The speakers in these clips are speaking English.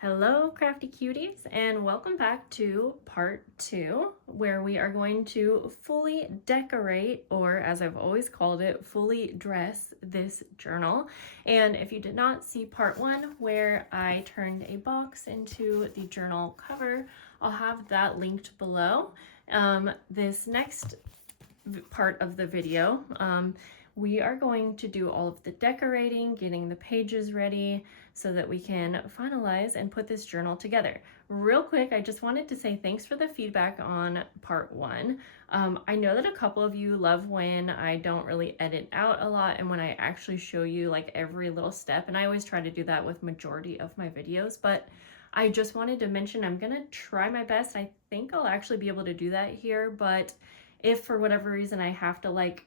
Hello, crafty cuties, and welcome back to part 2, where we are going to fully decorate, or as I've always called it, fully dress this journal. And if you did not see part 1, where I turned a box into the journal cover, I'll have that linked below. This next part of the video, we are going to do all of the decorating, getting the pages ready so that we can finalize and put this journal together. Real quick, I just wanted to say thanks for the feedback on part 1. I know that a couple of you love when I don't really edit out a lot and when I actually show you like every little step, and I always try to do that with majority of my videos, but I just wanted to mention I'm gonna try my best. I think I'll actually be able to do that here, but if for whatever reason I have to like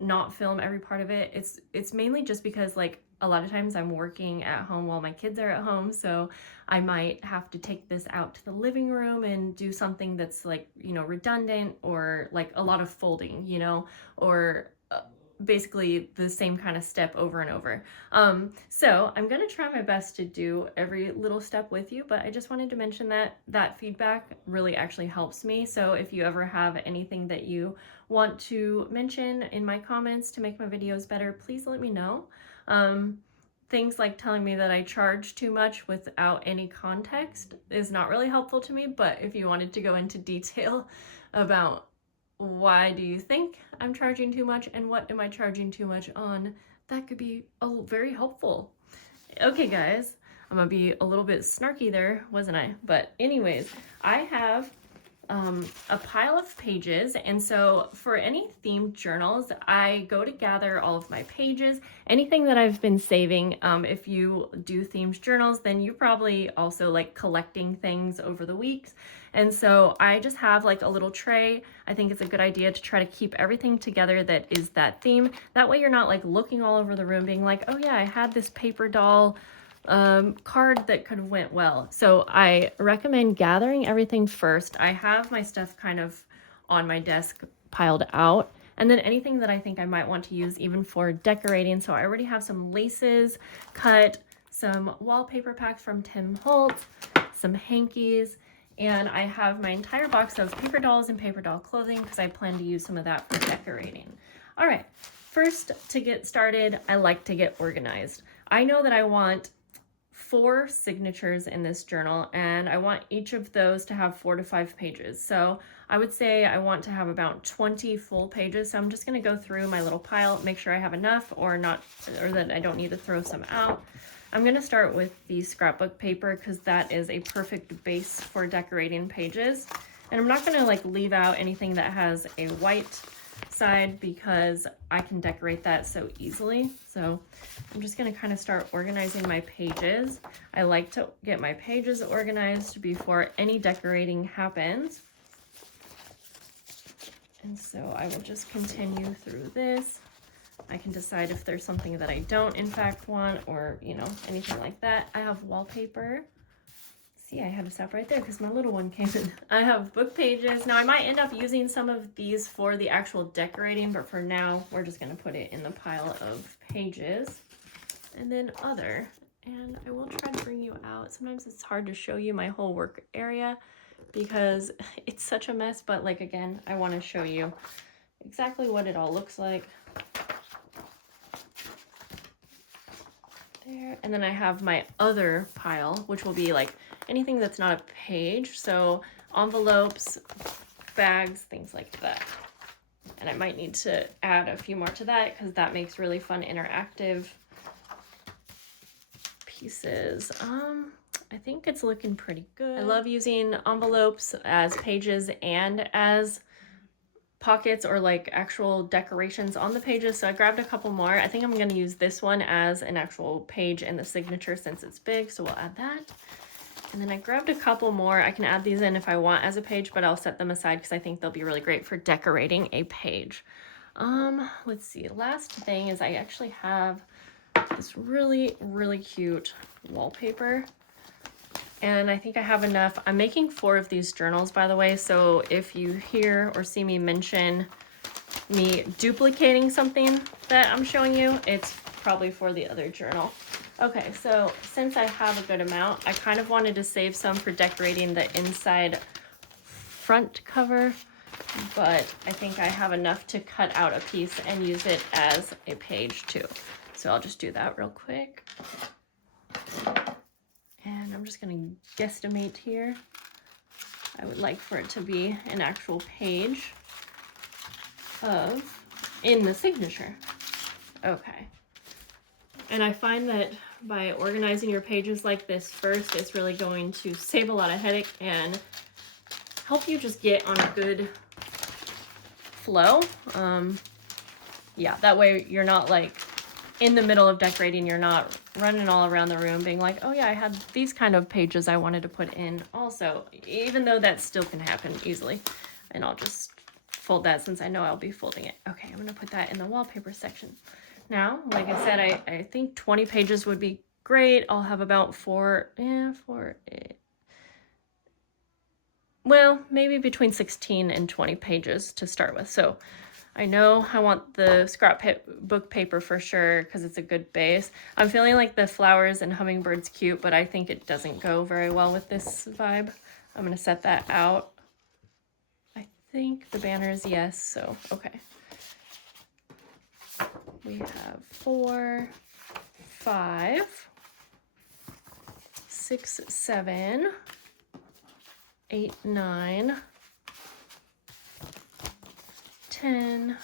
not film every part of it, it's mainly just because like a lot of times I'm working at home while my kids are at home, so I might have to take this out to the living room and do something that's like, you know, redundant or like a lot of folding, you know, or basically the same kind of step over and over. So I'm gonna try my best to do every little step with you, but I just wanted to mention that feedback really actually helps me. So if you ever have anything that you want to mention in my comments to make my videos better, please let me know. Things like telling me that I charge too much without any context is not really helpful to me, but if you wanted to go into detail about why do you think I'm charging too much and what am I charging too much on, that could be very helpful. Okay guys, I'm gonna be a little bit snarky there, wasn't I? But anyways, I have a pile of pages, and so for any themed journals, I go to gather all of my pages, anything that I've been saving. If you do themed journals, then you probably also like collecting things over the weeks, and so I just have like a little tray. I think it's a good idea to try to keep everything together that is that theme. That way you're not like looking all over the room being like, oh yeah, I had this paper doll card that could have went well. So I recommend gathering everything first. I have my stuff kind of on my desk piled out, and then anything that I think I might want to use even for decorating. So I already have some laces cut, some wallpaper packs from Tim Holtz, some hankies, and I have my entire box of paper dolls and paper doll clothing because I plan to use some of that for decorating. All right, first to get started, I like to get organized. I know that I want 4 signatures in this journal, and I want each of those to have 4 to 5 pages. So I would say I want to have about 20 full pages. So I'm just going to go through my little pile, make sure I have enough or not, or that I don't need to throw some out. I'm going to start with the scrapbook paper because that is a perfect base for decorating pages. And I'm not going to like leave out anything that has a white side because I can decorate that so easily. So I'm just going to kind of start organizing my pages. I like to get my pages organized before any decorating happens. And so I will just continue through this. I can decide if there's something that I don't in fact want, or you know, anything like that. I have wallpaper. See, I had to stop right there because my little one came in. I have book pages. Now I might end up using some of these for the actual decorating, but for now we're just going to put it in the pile of pages. And then other, and I will try to bring you out. Sometimes it's hard to show you my whole work area because it's such a mess, but like again, I want to show you exactly what it all looks like. There. And then I have my other pile, which will be like anything that's not a page. So envelopes, bags, things like that. And I might need to add a few more to that because that makes really fun interactive pieces. I think it's looking pretty good. I love using envelopes as pages and as pockets or like actual decorations on the pages, so I grabbed a couple more. I think I'm going to use this one as an actual page in the signature since it's big, so we'll add that. And then I grabbed a couple more. I can add these in if I want as a page, but I'll set them aside because I think they'll be really great for decorating a page. Let's see, last thing is I actually have this really cute wallpaper. And I think I have enough. I'm making 4 of these journals, by the way, so if you hear or see me mention me duplicating something that I'm showing you, it's probably for the other journal. Okay, so since I have a good amount, I kind of wanted to save some for decorating the inside front cover, but I think I have enough to cut out a piece and use it as a page too. So I'll just do that real quick. And I'm just gonna guesstimate here. I would like for it to be an actual page in the signature. Okay. And I find that by organizing your pages like this first, it's really going to save a lot of headache and help you just get on a good flow. Yeah, that way you're not like in the middle of decorating, you're not running all around the room being like, oh yeah, I had these kind of pages I wanted to put in also, even though that still can happen easily. And I'll just fold that since I know I'll be folding it. Okay, I'm gonna put that in the wallpaper section. Now, like I said, I think 20 pages would be great. I'll have about well, maybe between 16 and 20 pages to start with. So I know I want the scrapbook paper for sure because it's a good base. I'm feeling like the flowers and hummingbirds cute, but I think it doesn't go very well with this vibe. I'm gonna set that out. I think the banner is yes, so okay. We have 4, 5, 6, 7, 8, 9, 10,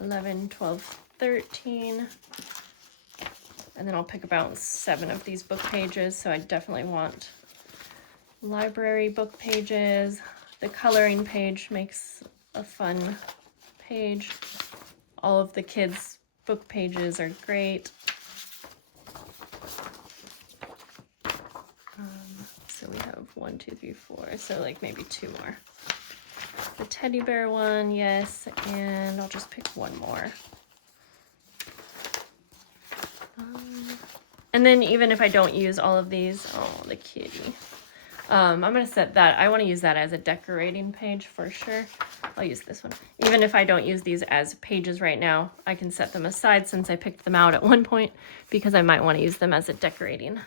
11, 12, 13. And then I'll pick about 7 of these book pages. So I definitely want library book pages. The coloring page makes a fun page. All of the kids' book pages are great. So we have 1, 2, 3, 4. So like maybe 2 more. The teddy bear one, yes, and I'll just pick 1 more. And then even if I don't use all of these, oh, the kitty. I'm gonna set that, I wanna use that as a decorating page for sure. I'll use this one. Even if I don't use these as pages right now, I can set them aside since I picked them out at one point because I might wanna use them as a decorating.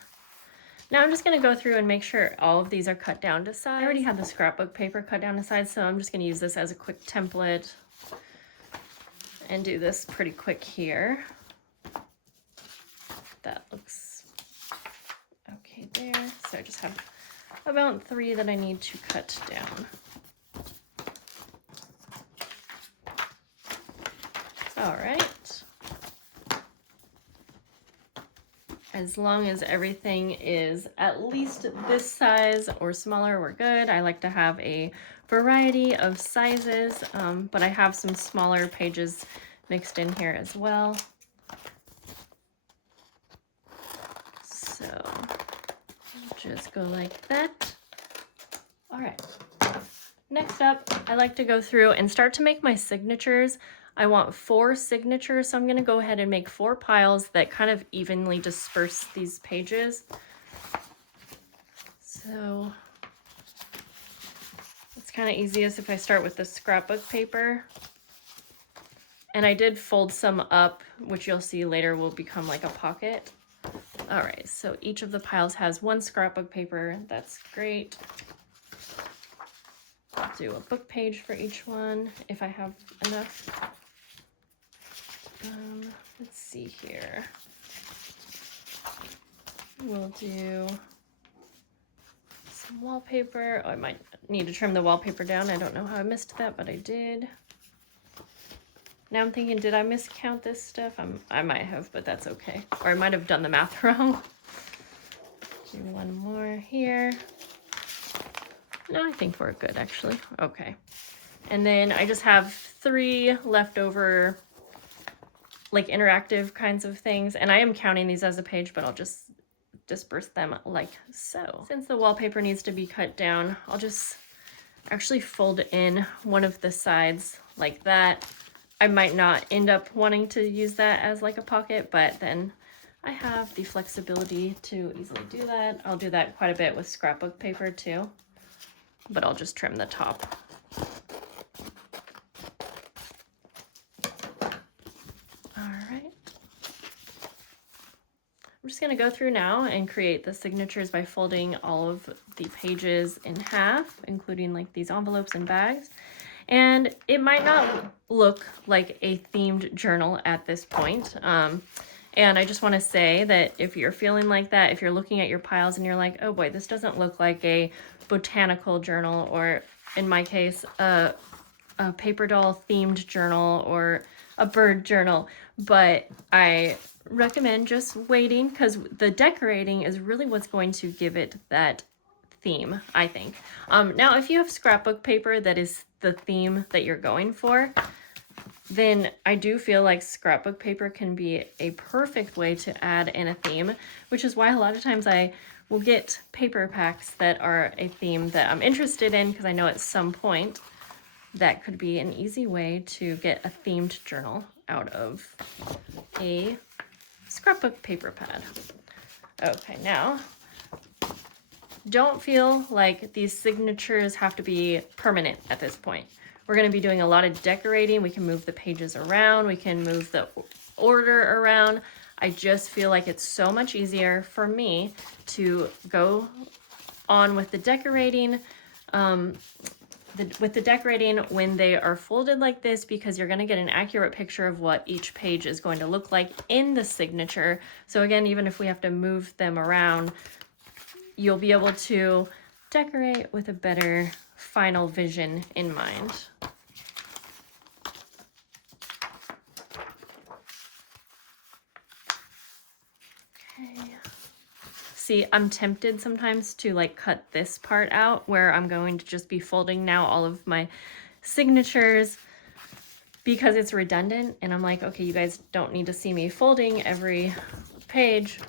Now I'm just gonna go through and make sure all of these are cut down to size. I already have the scrapbook paper cut down to size, so I'm just gonna use this as a quick template and do this pretty quick here. That looks okay there. So I just have about 3 that I need to cut down. All right. As long as everything is at least this size or smaller, we're good. I like to have a variety of sizes, but I have some smaller pages mixed in here as well. So just go like that. All right. Next up, I like to go through and start to make my signatures. I want 4 signatures, so I'm gonna go ahead and make 4 piles that kind of evenly disperse these pages. So it's kind of easiest if I start with the scrapbook paper. And I did fold some up, which you'll see later will become like a pocket. All right, so each of the piles has 1 scrapbook paper. That's great. I'll do a book page for each one if I have enough. Let's see here. We'll do some wallpaper. Oh, I might need to trim the wallpaper down. I don't know how I missed that, but I did. Now I'm thinking, did I miscount this stuff? I might have, but that's okay. Or I might have done the math wrong. Do 1 more here. No, I think we're good actually. Okay. And then I just have 3 leftover like interactive kinds of things. And I am counting these as a page, but I'll just disperse them like so. Since the wallpaper needs to be cut down, I'll just actually fold in one of the sides like that. I might not end up wanting to use that as like a pocket, but then I have the flexibility to easily do that. I'll do that quite a bit with scrapbook paper too, but I'll just trim the top. I'm just going to go through now and create the signatures by folding all of the pages in half, including like these envelopes and bags. And it might not look like a themed journal at this point. And I just want to say that if you're feeling like that, if you're looking at your piles and you're like, oh boy, this doesn't look like a botanical journal, or in my case, a paper doll themed journal or a bird journal, but I recommend just waiting, because the decorating is really what's going to give it that theme, I think. Now, if you have scrapbook paper that is the theme that you're going for, then I do feel like scrapbook paper can be a perfect way to add in a theme, which is why a lot of times I will get paper packs that are a theme that I'm interested in, because I know at some point that could be an easy way to get a themed journal out of a scrapbook paper pad. Okay, now don't feel like these signatures have to be permanent at this point. We're going to be doing a lot of decorating. We can move the pages around. We can move the order around. I just feel like it's so much easier for me to go on with the decorating, when they are folded like this, because you're going to get an accurate picture of what each page is going to look like in the signature. So again, even if we have to move them around, you'll be able to decorate with a better final vision in mind. Okay. See, I'm tempted sometimes to like cut this part out where I'm going to just be folding now all of my signatures, because it's redundant, and I'm like, okay, you guys don't need to see me folding every page.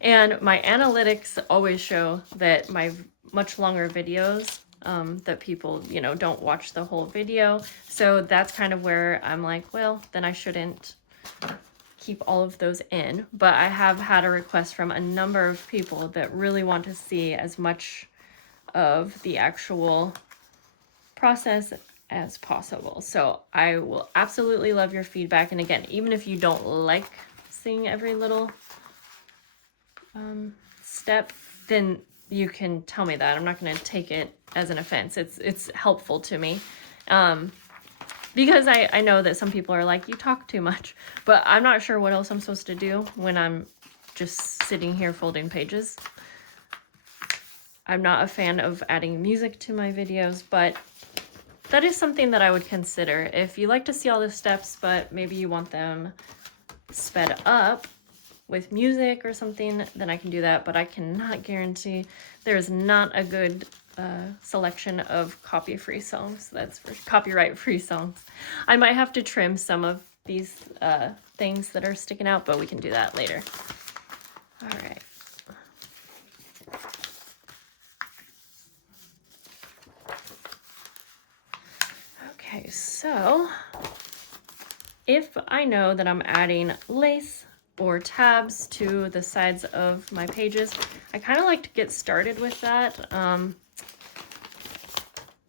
And my analytics always show that my much longer videos, that people, you know, don't watch the whole video. So that's kind of where I'm like, well, then I shouldn't keep all of those in. But I have had a request from a number of people that really want to see as much of the actual process as possible. So I will absolutely love your feedback. And again, even if you don't like seeing every little step, then you can tell me that. I'm not going to take it as an offense. It's helpful to me. Because I know that some people are like, you talk too much, but I'm not sure what else I'm supposed to do when I'm just sitting here folding pages. I'm not a fan of adding music to my videos, but that is something that I would consider. If you like to see all the steps, but maybe you want them sped up with music or something, then I can do that, but I cannot guarantee. There's not a good selection of copyright-free songs. That's for copyright-free songs. I might have to trim some of these things that are sticking out, but we can do that later. All right. Okay, so if I know that I'm adding lace or tabs to the sides of my pages, I kind of like to get started with that.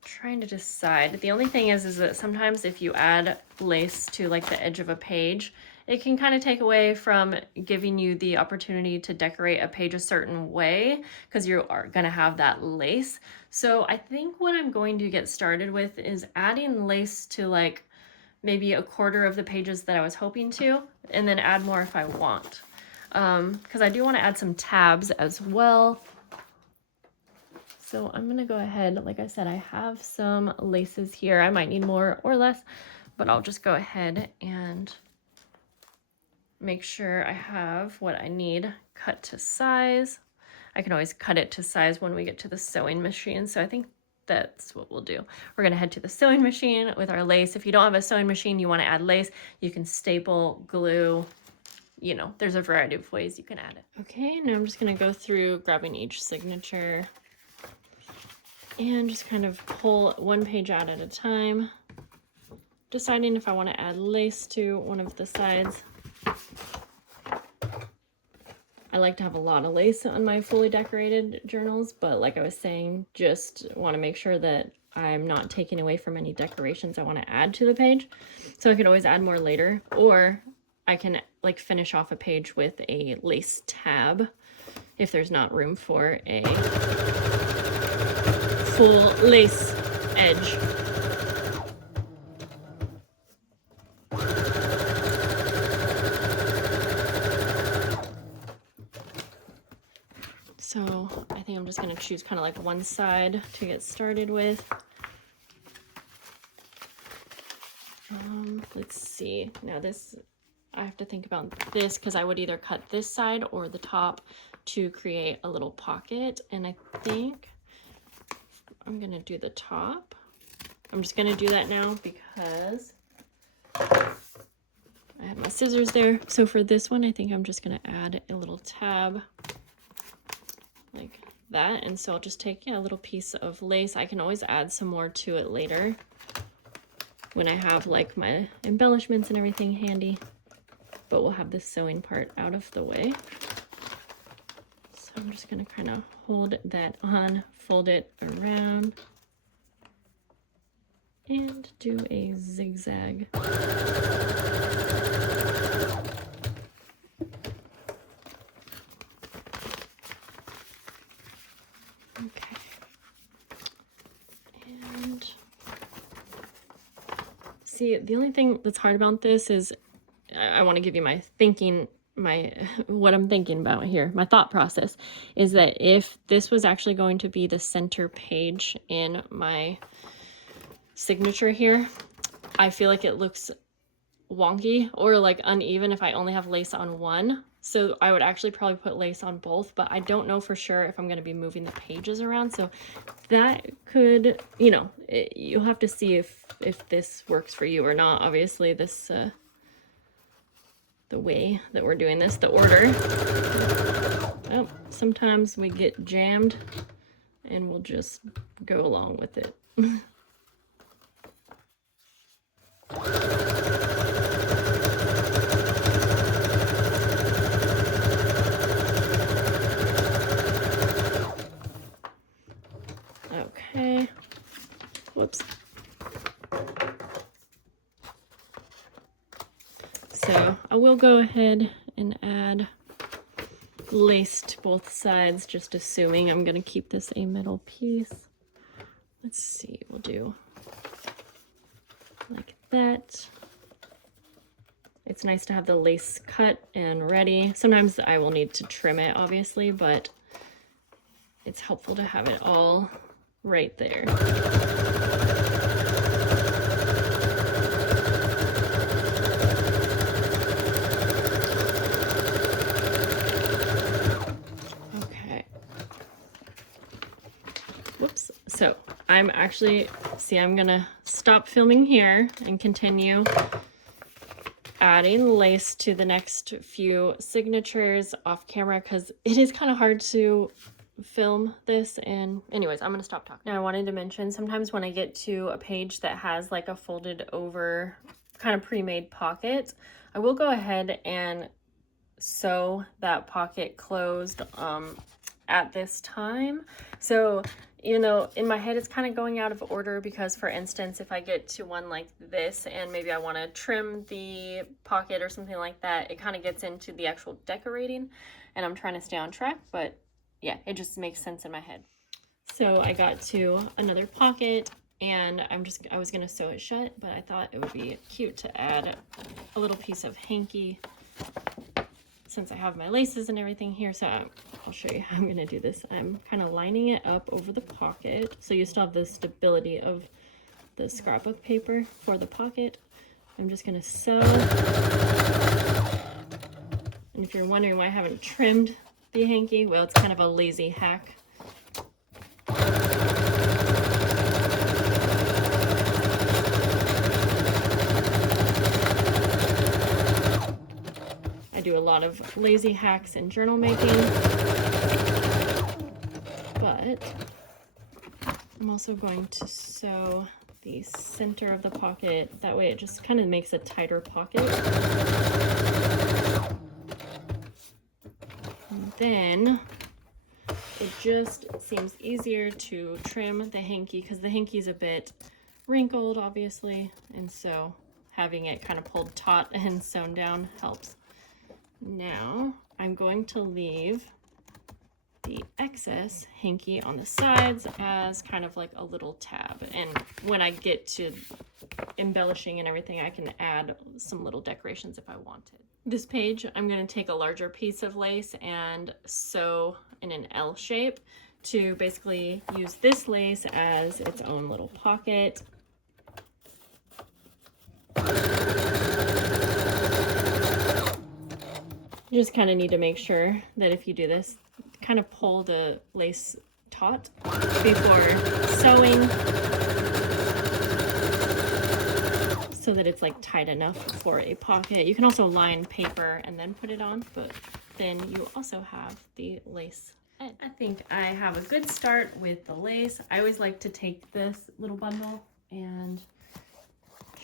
Trying to decide. The only thing is that sometimes if you add lace to like the edge of a page, it can kind of take away from giving you the opportunity to decorate a page a certain way, because you are going to have that lace. So I think what I'm going to get started with is adding lace to like maybe a quarter of the pages that I was hoping to, and then add more if I want. Because I do want to add some tabs as well. So I'm going to go ahead, like I said, I have some laces here. I might need more or less, but I'll just go ahead and make sure I have what I need cut to size. I can always cut it to size when we get to the sewing machine. So I think that's what we'll do. We're going to head to the sewing machine with our lace. If you don't have a sewing machine, you want to add lace, you can staple, glue, you know, there's a variety of ways you can add it. Okay, now I'm just going to go through grabbing each signature and just kind of pull one page out at a time, deciding if I want to add lace to one of the sides. I like to have a lot of lace on my fully decorated journals, but like I was saying, just want to make sure that I'm not taking away from any decorations I want to add to the page. So I could always add more later, or I can like finish off a page with a lace tab if there's not room for a full lace edge. So I think I'm just going to choose kind of like one side to get started with. Let's see. Now this, I have to think about this because I would either cut this side or the top to create a little pocket. And I think I'm going to do the top. I'm just going to do that now because I have my scissors there. So for this one, I think I'm just going to add a little tab like that. And so I'll just take a little piece of lace. I can always add some more to it later when I have like my embellishments and everything handy, but we'll have this sewing part out of the way. So I'm just going to kind of hold that on, fold it around, and do a zigzag. Okay. And see, the only thing that's hard about this is I want to give you my thinking, what I'm thinking about here. My thought process is that if this was actually going to be the center page in my signature here, I feel like it looks wonky or like uneven if I only have lace on one. So I would actually probably put lace on both, but I don't know for sure if I'm going to be moving the pages around. So that could, you know, you'll have to see if this works for you or not. Obviously this, the way that we're doing this, the order. Oh, sometimes we get jammed and we'll just go along with it. Okay, whoops. So I will go ahead and add lace to both sides, just assuming I'm going to keep this a middle piece. Let's see, we'll do like that. It's nice to have the lace cut and ready. Sometimes I will need to trim it, obviously, but it's helpful to have it all right there. Okay. Whoops. So I'm actually, see, I'm gonna stop filming here and continue adding lace to the next few signatures off camera because it is kind of hard to film this. And anyways, I'm gonna stop talking. Now I wanted to mention, sometimes when I get to a page that has like a folded over kind of pre-made pocket, I will go ahead and sew that pocket closed at this time. So even though in my head it's kind of going out of order because, for instance, if I get to one like this and maybe I want to trim the pocket or something like that, it kind of gets into the actual decorating and I'm trying to stay on track, but yeah, it just makes sense in my head. So I got to another pocket and I was gonna sew it shut, but I thought it would be cute to add a little piece of hanky since I have my laces and everything here. So I'll show you how I'm gonna do this. I'm kind of lining it up over the pocket so you still have the stability of the scrapbook paper for the pocket. I'm just gonna sew. And if you're wondering why I haven't trimmed the hanky, well, it's kind of a lazy hack. I do a lot of lazy hacks in journal making, but I'm also going to sew the center of the pocket. That way it just kind of makes a tighter pocket. And then it just seems easier to trim the hanky because the hanky's a bit wrinkled, obviously, and so having it kind of pulled taut and sewn down helps. Now I'm going to leave the excess hanky on the sides as kind of like a little tab, and when I get to embellishing and everything, I can add some little decorations if I wanted. This page, I'm going to take a larger piece of lace and sew in an L shape to basically use this lace as its own little pocket. You just kind of need to make sure that if you do this, kind of pull the lace taut before sewing so that it's like tight enough for a pocket. You can also line paper and then put it on, but then you also have the lace edge. I think I have a good start with the lace. I always like to take this little bundle and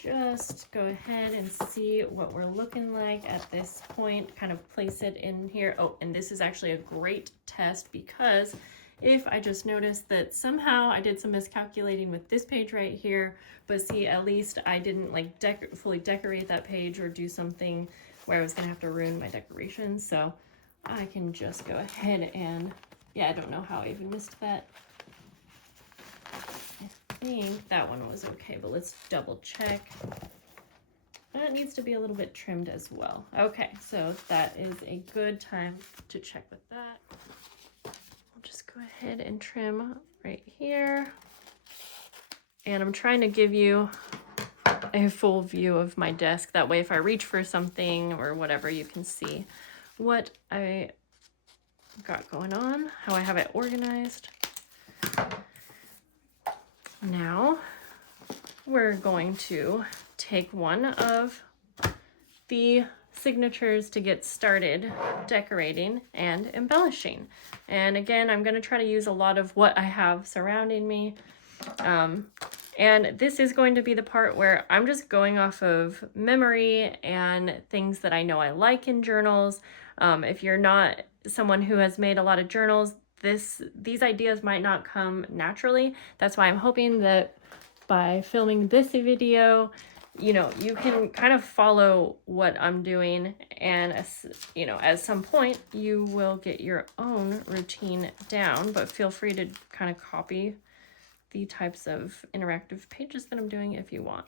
just go ahead and see what we're looking like at this point, kind of place it in here. Oh, and this is actually a great test, because if I just noticed that somehow I did some miscalculating with this page right here, but see, at least I didn't like fully decorate that page or do something where I was gonna have to ruin my decorations. So I can just go ahead and, yeah, I don't know how I even missed that. I think that one was okay, but let's double check. That needs to be a little bit trimmed as well. Okay, so that is a good time to check with that. I'll just go ahead and trim right here. And I'm trying to give you a full view of my desk. That way, if I reach for something or whatever, you can see what I got going on, how I have it organized. Now we're going to take one of the signatures to get started decorating and embellishing. And again, I'm going to try to use a lot of what I have surrounding me. And this is going to be the part where I'm just going off of memory and things that I know I like in journals. If you're not someone who has made a lot of journals, these ideas might not come naturally. That's why I'm hoping that by filming this video, you know, you can kind of follow what I'm doing, and you know, at some point you will get your own routine down, but feel free to kind of copy the types of interactive pages that I'm doing if you want.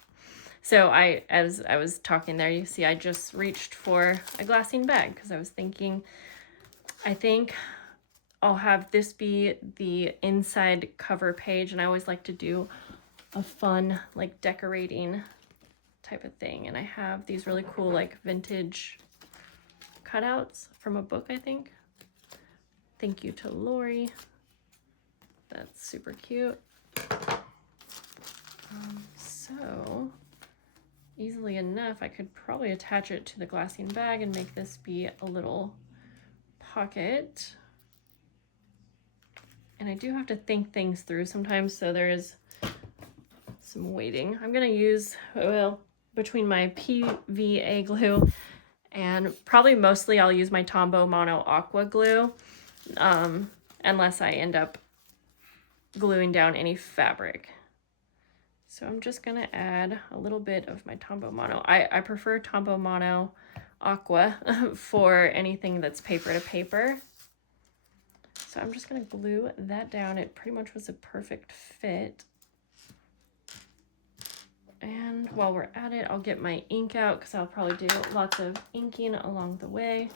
So as I was talking there, you see I just reached for a glassine bag because I was thinking, I think I'll have this be the inside cover page, and I always like to do a fun like decorating type of thing. And I have these really cool like vintage cutouts from a book, I think. Thank you to Lori. That's super cute. So easily enough, I could probably attach it to the glassine bag and make this be a little pocket. And I do have to think things through sometimes, so there is some waiting. I'm gonna use, well, between my PVA glue and probably mostly I'll use my Tombow Mono Aqua glue, unless I end up gluing down any fabric. So I'm just gonna add a little bit of my Tombow Mono. I prefer Tombow Mono Aqua for anything that's paper to paper. So I'm just gonna glue that down. It pretty much was a perfect fit. And while we're at it, I'll get my ink out because I'll probably do lots of inking along the way.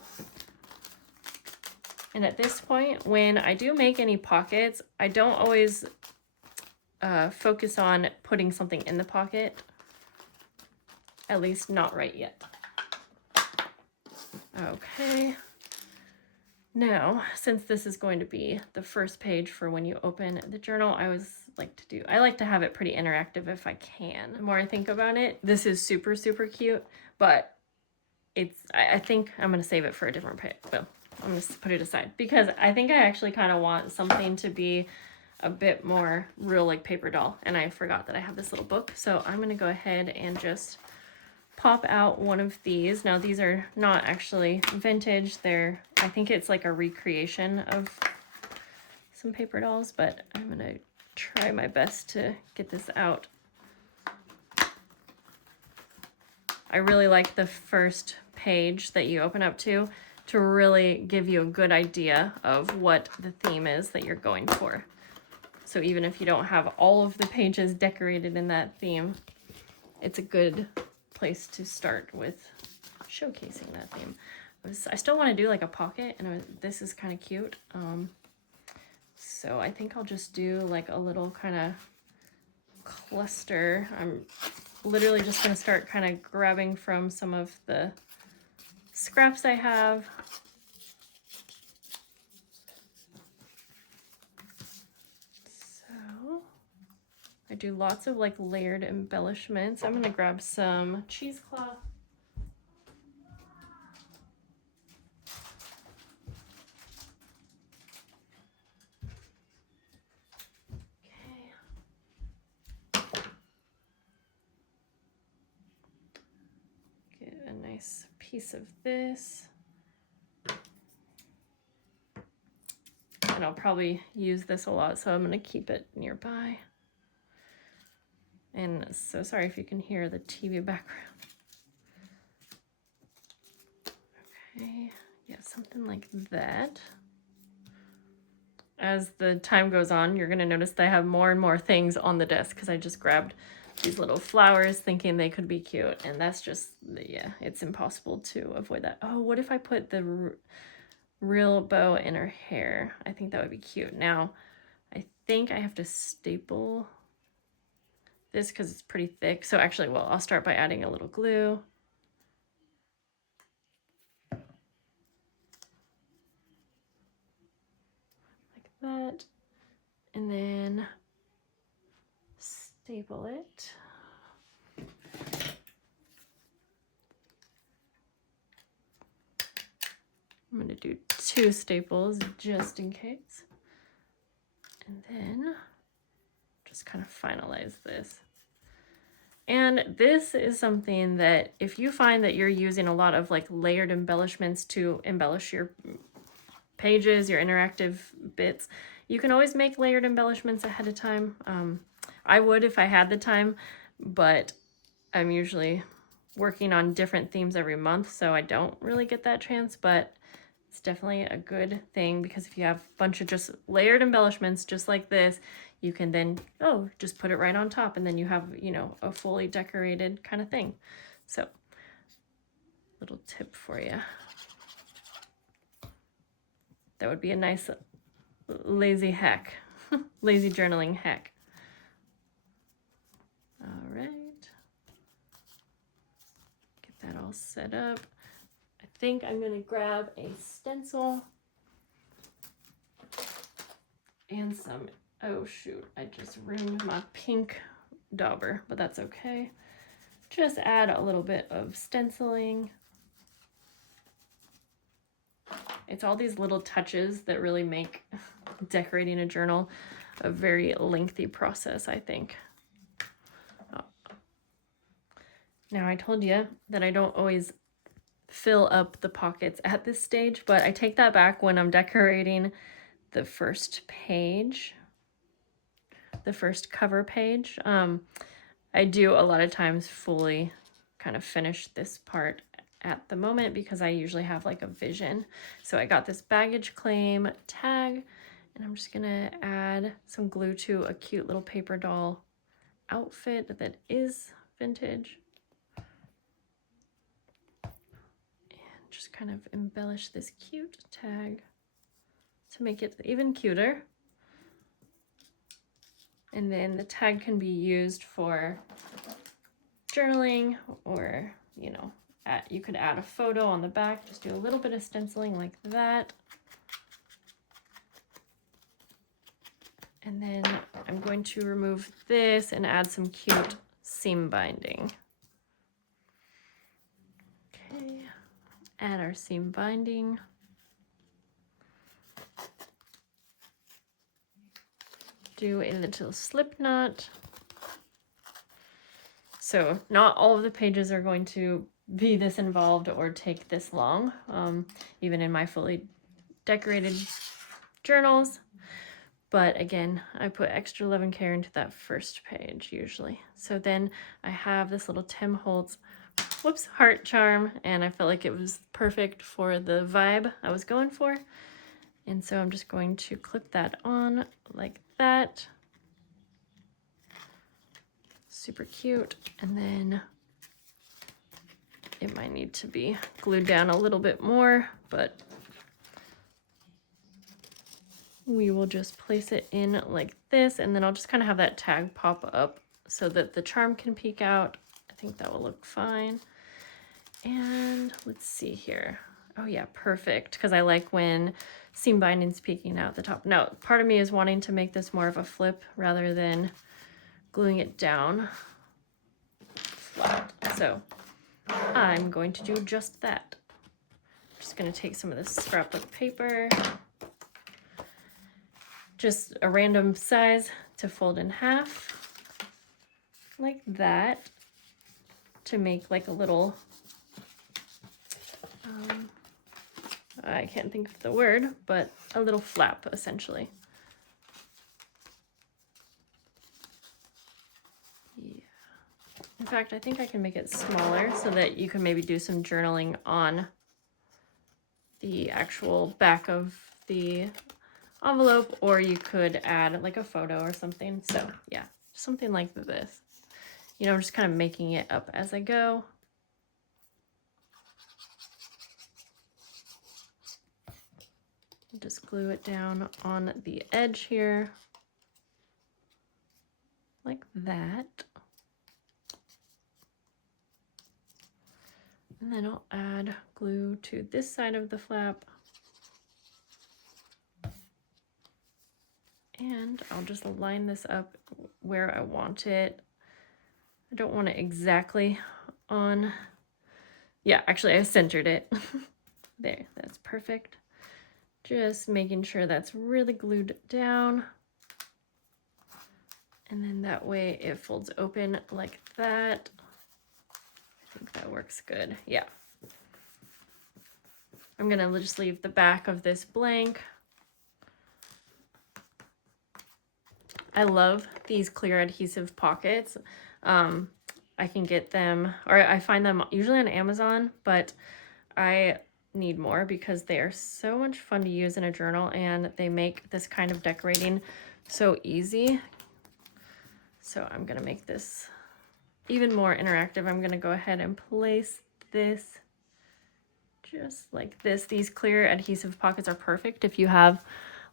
And at this point, when I do make any pockets, I don't always focus on putting something in the pocket, at least not right yet. Okay. Now, since this is going to be the first page for when you open the journal, I like to have it pretty interactive if I can. The more I think about it, this is super, super cute, but I think I'm going to save it for a different page. So I'm going to put it aside because I think I actually kind of want something to be a bit more real, like paper doll. And I forgot that I have this little book. So I'm going to go ahead and just pop out one of these. Now these are not actually vintage. I think it's like a recreation of some paper dolls, but I'm gonna try my best to get this out. I really like the first page that you open up to really give you a good idea of what the theme is that you're going for. So even if you don't have all of the pages decorated in that theme, it's a good place to start with showcasing that theme. I still want to do like a pocket, and this is kind of cute. So I think I'll just do like a little kind of cluster. I'm literally just going to start kind of grabbing from some of the scraps I have. So I do lots of like layered embellishments. I'm going to grab some cheesecloth. Nice piece of this, and I'll probably use this a lot, so I'm going to keep it nearby. And so sorry if you can hear the TV background. Okay, yeah, something like that. As the time goes on, you're going to notice that I have more and more things on the desk because I just grabbed these little flowers thinking they could be cute, and that's just, yeah, it's impossible to avoid that. Oh, what if I put the real bow in her hair? I think that would be cute. Now, I think I have to staple this because it's pretty thick. So actually, well, I'll start by adding a little glue. Like that. And then staple it. I'm going to do 2 staples just in case. And then just kind of finalize this. And this is something that if you find that you're using a lot of like layered embellishments to embellish your pages, your interactive bits, you can always make layered embellishments ahead of time. I would if I had the time, but I'm usually working on different themes every month, so I don't really get that chance, but it's definitely a good thing because if you have a bunch of just layered embellishments just like this, you can then, just put it right on top, and then you have, a fully decorated kind of thing. So, little tip for you. That would be a nice lazy hack, lazy journaling hack. All right. Get that all set up. I think I'm going to grab a stencil and some, oh shoot, I just ruined my pink dauber, but that's okay. Just add a little bit of stenciling. It's all these little touches that really make decorating a journal a very lengthy process, I think. Now, I told you that I don't always fill up the pockets at this stage, but I take that back when I'm decorating the first page, the first cover page. I do a lot of times fully kind of finish this part at the moment because I usually have like a vision. So I got this baggage claim tag, and I'm just gonna add some glue to a cute little paper doll outfit that is vintage. And just kind of embellish this cute tag to make it even cuter. And then the tag can be used for journaling, or, you could add a photo on the back, just do a little bit of stenciling like that. And then I'm going to remove this and add some cute seam binding. Okay, add our seam binding. Do a little slip knot. So not all of the pages are going to be this involved or take this long, even in my fully decorated journals. But again, I put extra love and care into that first page usually. So then I have this little Tim Holtz whoops, heart charm, and I felt like it was perfect for the vibe I was going for. And so I'm just going to clip that on like that. Super cute. And then it might need to be glued down a little bit more, but we will just place it in like this, and then I'll just kind of have that tag pop up so that the charm can peek out. I think that will look fine. And let's see here. Oh yeah, perfect, because I like when seam binding's peeking out the top. Now, part of me is wanting to make this more of a flip rather than gluing it down flat. So I'm going to do just that. I'm just going to take some of this scrapbook paper, just a random size to fold in half like that to make like a little, I can't think of the word, but a little flap essentially. Yeah. In fact, I think I can make it smaller so that you can maybe do some journaling on the actual back of the envelope, or you could add like a photo or something. So yeah, something like this. You know, I'm just kind of making it up as I go. Just glue it down on the edge here, like that. And then I'll add glue to this side of the flap. And I'll just line this up where I want it. I don't want it exactly on, yeah, actually I centered it. There, that's perfect. Just making sure that's really glued down. And then that way it folds open like that. I think that works good, yeah. I'm gonna just leave the back of this blank. I love these clear adhesive pockets. I can get them, or I find them usually on Amazon, but I need more because they are so much fun to use in a journal, and they make this kind of decorating so easy. So I'm gonna make this even more interactive. I'm gonna go ahead and place this just like this. These clear adhesive pockets are perfect if you have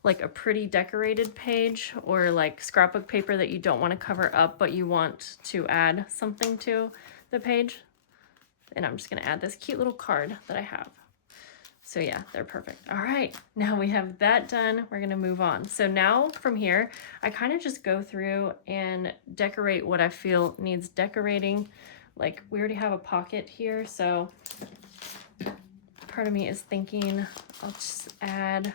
like a pretty decorated page or like scrapbook paper that you don't want to cover up, but you want to add something to the page. And I'm just gonna add this cute little card that I have. So yeah, they're perfect. All right, now we have that done. We're gonna move on. So now from here, I kind of just go through and decorate what I feel needs decorating. Like we already have a pocket here, so part of me is thinking I'll just add,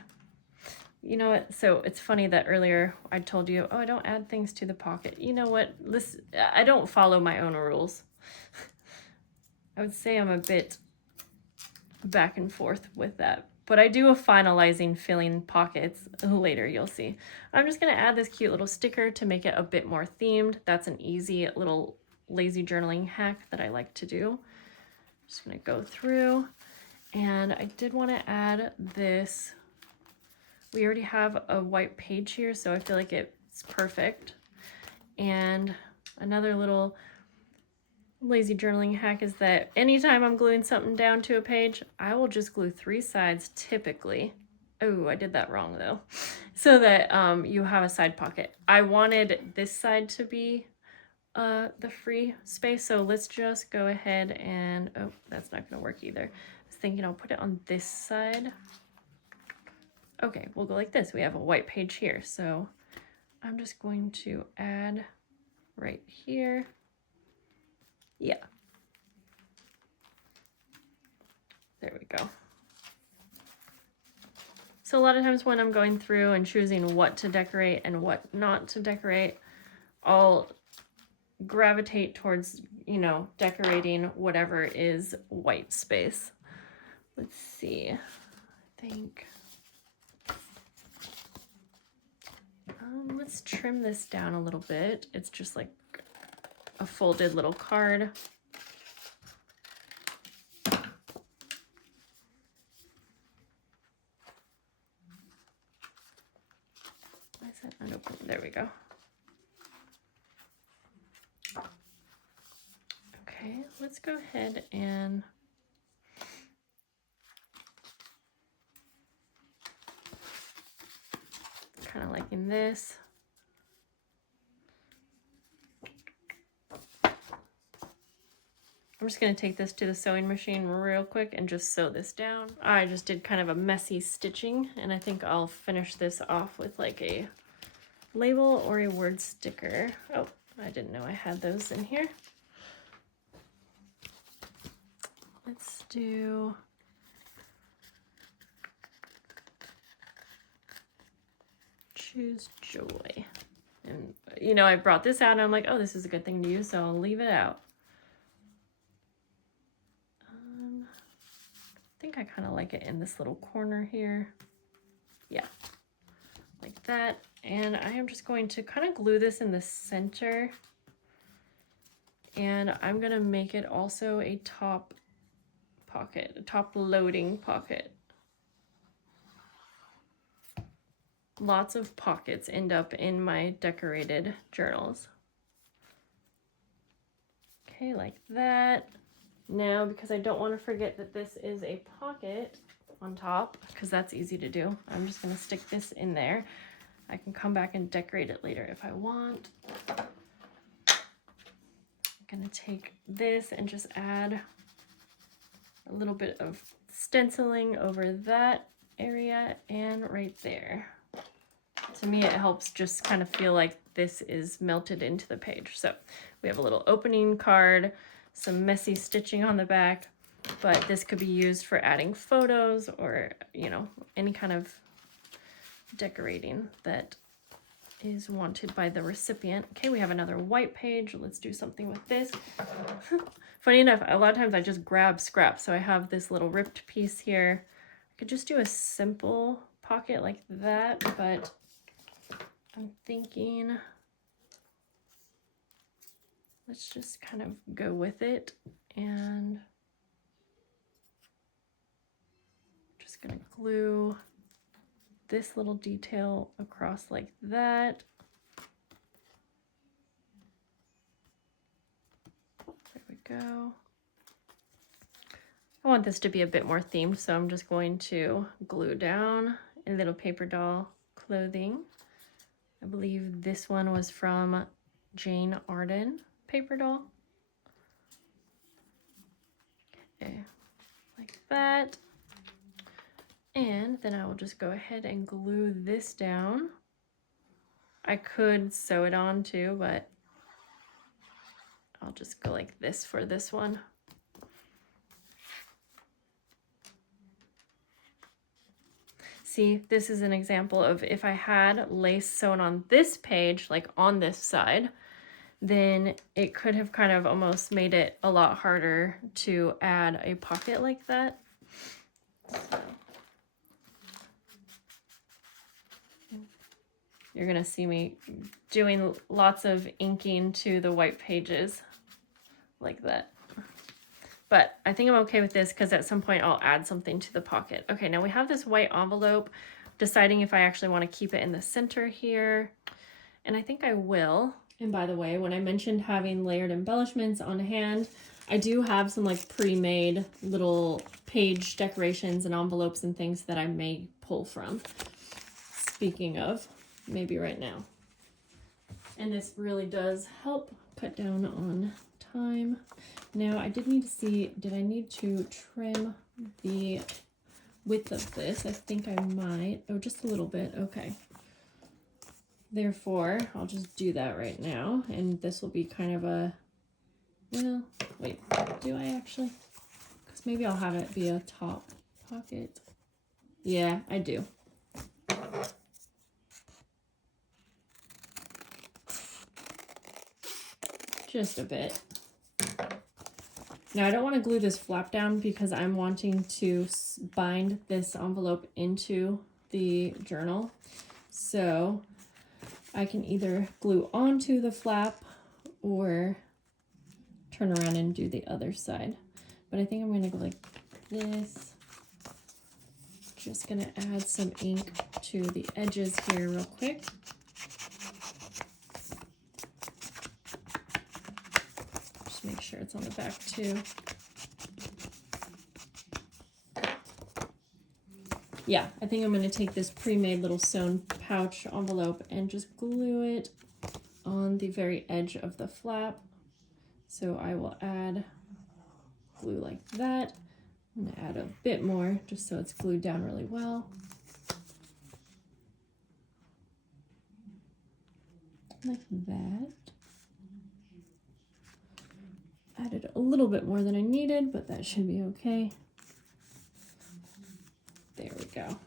you know what, so it's funny that earlier I told you, oh, I don't add things to the pocket. You know what, I don't follow my own rules. I would say I'm a bit back and forth with that, but I do a finalizing filling pockets later, you'll see. I'm just gonna add this cute little sticker to make it a bit more themed. That's an easy little lazy journaling hack that I like to do. Just gonna go through, and I did want to add this. We already have a white page here, so I feel like it's perfect. And another little lazy journaling hack is that anytime I'm gluing something down to a page, I will just glue 3 sides typically. Oh, I did that wrong though. So that you have a side pocket. I wanted this side to be the free space, so let's just go ahead and, oh, that's not gonna work either. I was thinking I'll put it on this side. Okay, we'll go like this. We have a white page here, so I'm just going to add right here. Yeah. There we go. So a lot of times when I'm going through and choosing what to decorate and what not to decorate, I'll gravitate towards, you know, decorating whatever is white space. Let's see, I think. Let's trim this down a little bit. It's just like a folded little card. There we go. Okay, let's go ahead and kind of liking this. I'm just going to take this to the sewing machine real quick and just sew this down. I just did kind of a messy stitching, and I think I'll finish this off with like a label or a word sticker. Oh, I didn't know I had those in here. Let's do choose joy. And you know, I brought this out and I'm like, oh, this is a good thing to use, so I'll leave it out. I think I kind of like it in this little corner here. Yeah, like that. And I am just going to kind of glue this in the center. And I'm going to make it also a top pocket, a top loading pocket. Lots of pockets end up in my decorated journals. Okay, like that. Now, because I don't want to forget that this is a pocket on top, because that's easy to do, I'm just going to stick this in there. I can come back and decorate it later if I want. I'm going to take this and just add a little bit of stenciling over that area and right there. To me, it helps just kind of feel like this is melted into the page. So we have a little opening card, some messy stitching on the back, but this could be used for adding photos or, you know, any kind of decorating that is wanted by the recipient. Okay, we have another white page. Let's do something with this. Funny enough, a lot of times I just grab scraps. So I have this little ripped piece here. I could just do a simple pocket like that, but I'm thinking let's just kind of go with it, and just gonna glue this little detail across like that. There we go. I want this to be a bit more themed, so I'm just going to glue down a little paper doll clothing. I believe this one was from Jane Arden paper doll. Okay, like that. And then I will just go ahead and glue this down. I could sew it on too, but I'll just go like this for this one. See, this is an example of if I had lace sewn on this page, like on this side, then it could have kind of almost made it a lot harder to add a pocket like that. So you're gonna see me doing lots of inking to the white pages like that. But I think I'm okay with this because at some point I'll add something to the pocket. Okay, now we have this white envelope, deciding if I actually want to keep it in the center here. And I think I will. And by the way, when I mentioned having layered embellishments on hand, I do have some like pre-made little page decorations and envelopes and things that I may pull from. Speaking of, maybe right now. And this really does help cut down on time. Now I did need to see, did I need to trim the width of this? I think I might. Oh, just a little bit. Okay. Therefore, I'll just do that right now. And this will be kind of a, well, wait, do I actually? Because maybe I'll have it be a top pocket. Yeah, I do. Just a bit. Now I don't want to glue this flap down because I'm wanting to bind this envelope into the journal. So I can either glue onto the flap or turn around and do the other side. But I think I'm going to go like this. Just going to add some ink to the edges here real quick. sure it's on the back too. Yeah, I think I'm going to take this pre-made little sewn pouch envelope and just glue it on the very edge of the flap. So I will add glue like that. I'm going to add a bit more just so it's glued down really well. Like that. Added a little bit more than I needed, but that should be okay. There we go.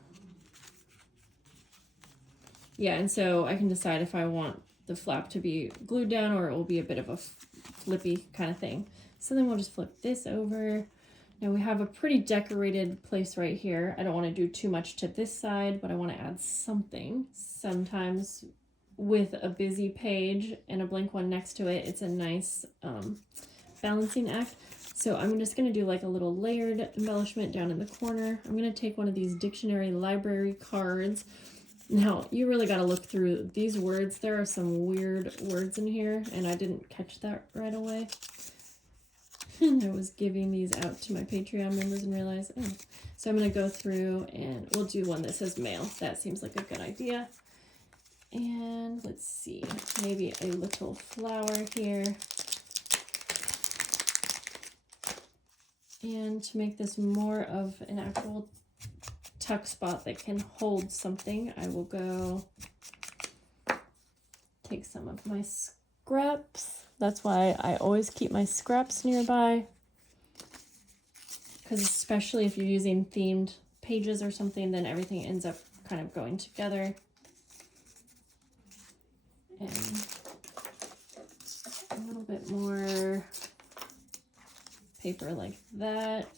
Yeah, and so I can decide if I want the flap to be glued down or it will be a bit of a flippy kind of thing. So then we'll just flip this over. Now we have a pretty decorated place right here. I don't want to do too much to this side, but I want to add something. Sometimes with a busy page and a blank one next to it, it's a nice balancing act. So I'm just going to do like a little layered embellishment down in the corner. I'm going to take one of these dictionary library cards. Now, you really got to look through these words. There are some weird words in here, and I didn't catch that right away. I was giving these out to my Patreon members and realized, oh. So I'm going to go through and we'll do one that says mail. That seems like a good idea. And let's see, maybe a little flower here. And to make this more of an actual tuck spot that can hold something, I will go take some of my scraps. That's why I always keep my scraps nearby. Because especially if you're using themed pages or something, then everything ends up kind of going together. And a little bit more paper like that.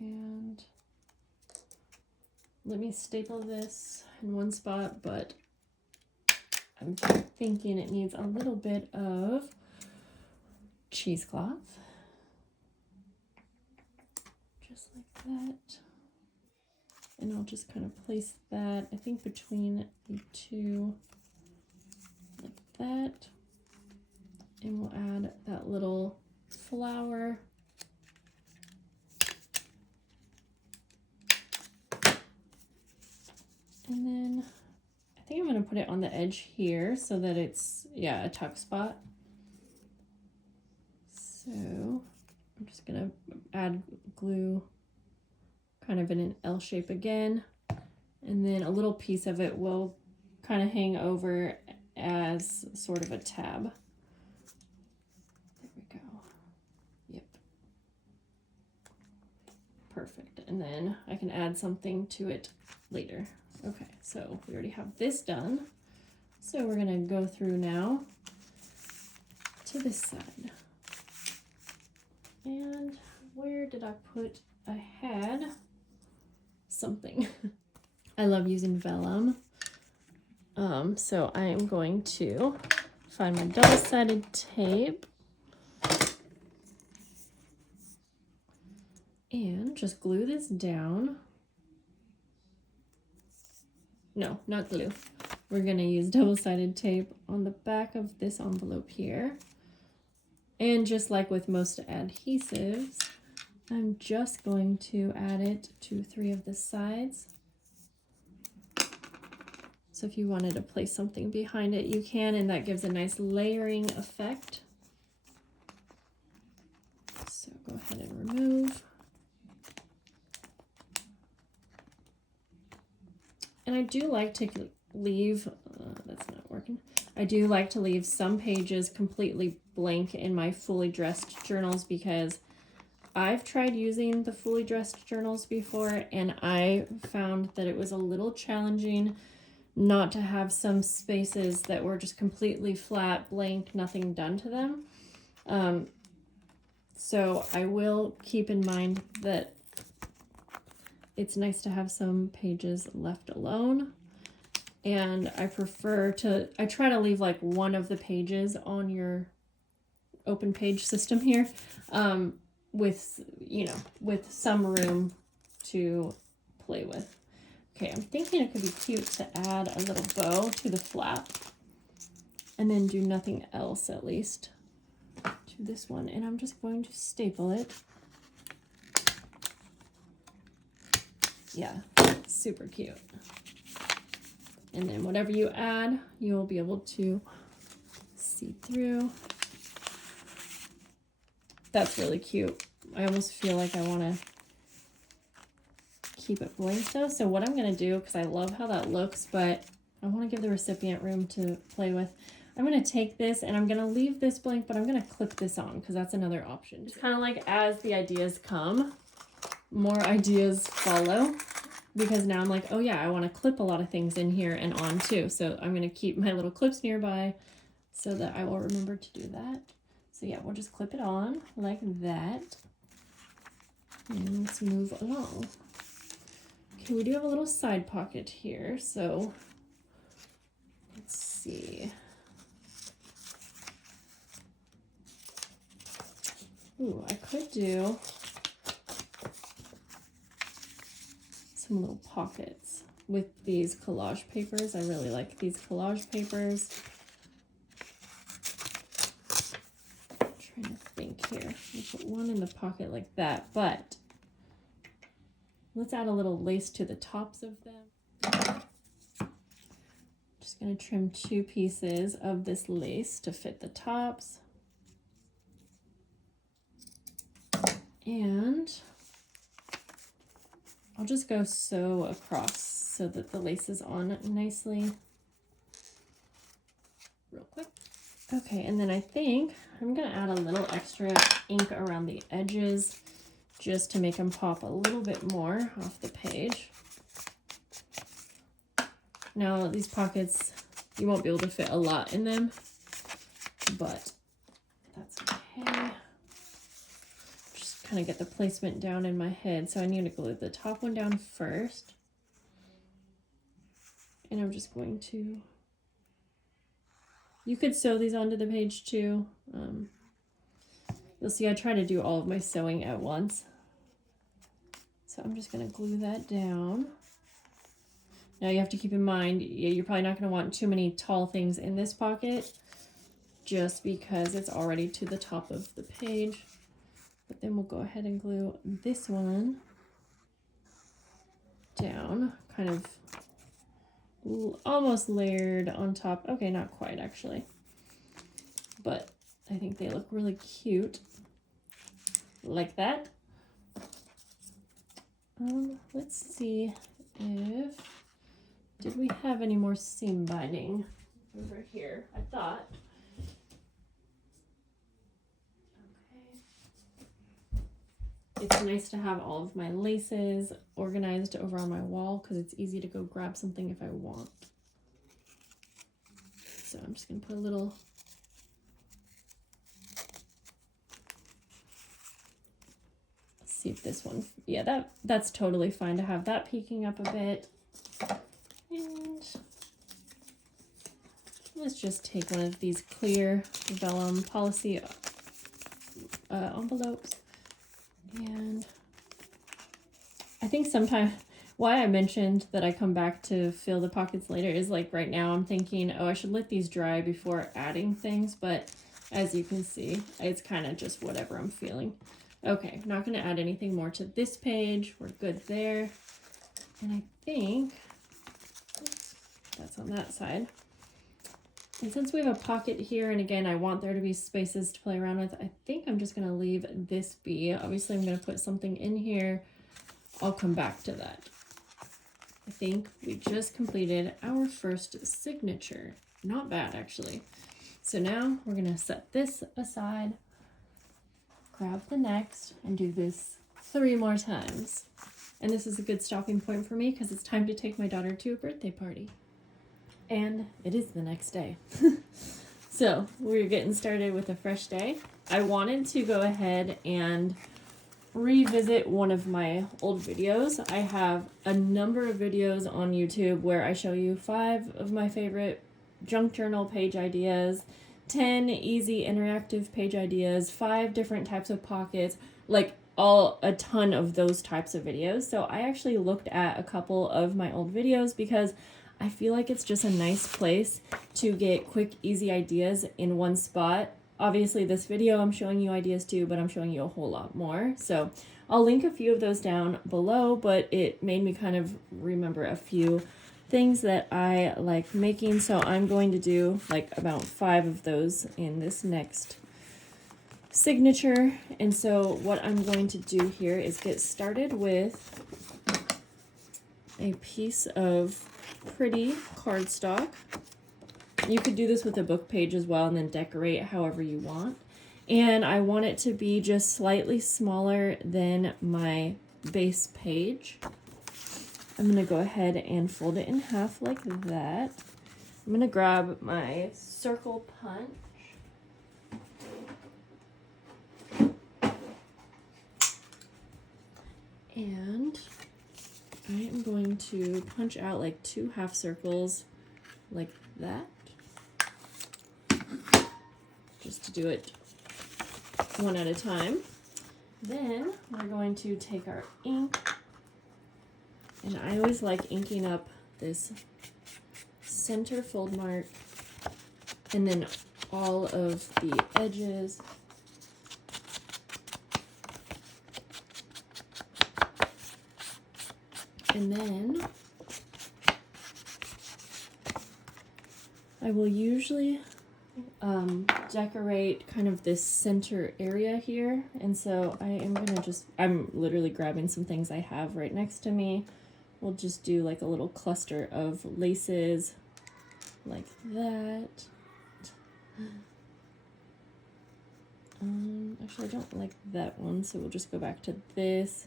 And let me staple this in one spot, but I'm thinking it needs a little bit of cheesecloth. Just like that. And I'll just kind of place that, I think, between the two, like that. And we'll add that little flower. And then I think I'm going to put it on the edge here so that it's, yeah, a tuck spot. So I'm just going to add glue kind of in an L shape again. And then a little piece of it will kind of hang over as sort of a tab. There we go. Yep. Perfect. And then I can add something to it later. Okay, so we already have this done. So we're gonna go through now to this side. And where did I put, I had something. I love using vellum. So I am going to find my double-sided tape and just glue this down. No, not glue. We're gonna use double-sided tape on the back of this envelope here. And just like with most adhesives, I'm just going to add it to 3 of the sides. So if you wanted to place something behind it, you can, and that gives a nice layering effect. So go ahead and remove. And I do like to leave, that's not working. I do like to leave some pages completely blank in my fully dressed journals because I've tried using the fully dressed journals before and I found that it was a little challenging not to have some spaces that were just completely flat, blank, nothing done to them. So I will keep in mind that it's nice to have some pages left alone. And I try to leave like one of the pages on your open page system here with some room to play with. Okay, I'm thinking it could be cute to add a little bow to the flap and then do nothing else, at least to this one. And I'm just going to staple it. Yeah, super cute. And then whatever you add, you'll be able to see through. That's really cute. I almost feel like I want to keep it blank though. So what I'm going to do, because I love how that looks, but I want to give the recipient room to play with, I'm going to take this and I'm going to leave this blank, but I'm going to clip this on because that's another option. It's kind of like as the ideas come, more ideas follow. Because now I'm like, oh yeah, I want to clip a lot of things in here and on too. So I'm going to keep my little clips nearby so that I will remember to do that. So yeah, we'll just clip it on like that. And let's move along. Okay, we do have a little side pocket here. So let's see. Ooh, I could do some little pockets with these collage papers. I really like these collage papers. I'm trying to think here. I'll put one in the pocket like that, but let's add a little lace to the tops of them. Just going to trim 2 pieces of this lace to fit the tops. And I'll just go sew across so that the lace is on nicely. Real quick. Okay, and then I think I'm going to add a little extra ink around the edges just to make them pop a little bit more off the page. Now, these pockets, you won't be able to fit a lot in them, but that's okay. Kind of get the placement down in my head, so I need to glue the top one down first, and I'm just going to, you could sew these onto the page too. You'll see I try to do all of my sewing at once, so I'm just going to glue that down. Now you have to keep in mind, you're probably not going to want too many tall things in this pocket just because it's already to the top of the page. But then we'll go ahead and glue this one down, kind of almost layered on top. Okay, not quite actually, but I think they look really cute like that. Let's see if, did we have any more seam binding over here? I thought. It's nice to have all of my laces organized over on my wall because it's easy to go grab something if I want. So I'm just going to put a little see if this one, yeah, that's totally fine to have that peeking up a bit. And let's just take one of these clear vellum policy envelopes. And I think sometimes why I mentioned that I come back to fill the pockets later is like right now I'm thinking, oh, I should let these dry before adding things. But as you can see, it's kind of just whatever I'm feeling. Okay, I'm not going to add anything more to this page. We're good there. And I think oops, that's on that side. And since we have a pocket here, and again, I want there to be spaces to play around with, I think I'm just going to leave this be. Obviously, I'm going to put something in here. I'll come back to that. I think we just completed our first signature. Not bad, actually. So now we're going to set this aside, grab the next, and do this 3 more times. And this is a good stopping point for me because it's time to take my daughter to a birthday party. And it is the next day. So we're getting started with a fresh day. I wanted to go ahead and revisit one of my old videos. I have a number of videos on YouTube where I show you 5 of my favorite junk journal page ideas, 10 easy interactive page ideas, 5 different types of pockets. Like a ton of those types of videos. So I actually looked at a couple of my old videos because I feel like it's just a nice place to get quick, easy ideas in one spot. Obviously this video I'm showing you ideas too, but I'm showing you a whole lot more. So I'll link a few of those down below, but it made me kind of remember a few things that I like making. So I'm going to do like about 5 of those in this next signature. And so what I'm going to do here is get started with a piece of pretty cardstock. You could do this with a book page as well and then decorate however you want. And I want it to be just slightly smaller than my base page. I'm going to go ahead and fold it in half like that. I'm going to grab my circle punch. And I am going to punch out like 2 half circles like that. Just to do it one at a time. Then we're going to take our ink, and I always like inking up this center fold mark and then all of the edges. And then I will usually decorate kind of this center area here. And so I am gonna I'm literally grabbing some things I have right next to me. We'll just do like a little cluster of laces like that. Actually I don't like that one, so we'll just go back to this.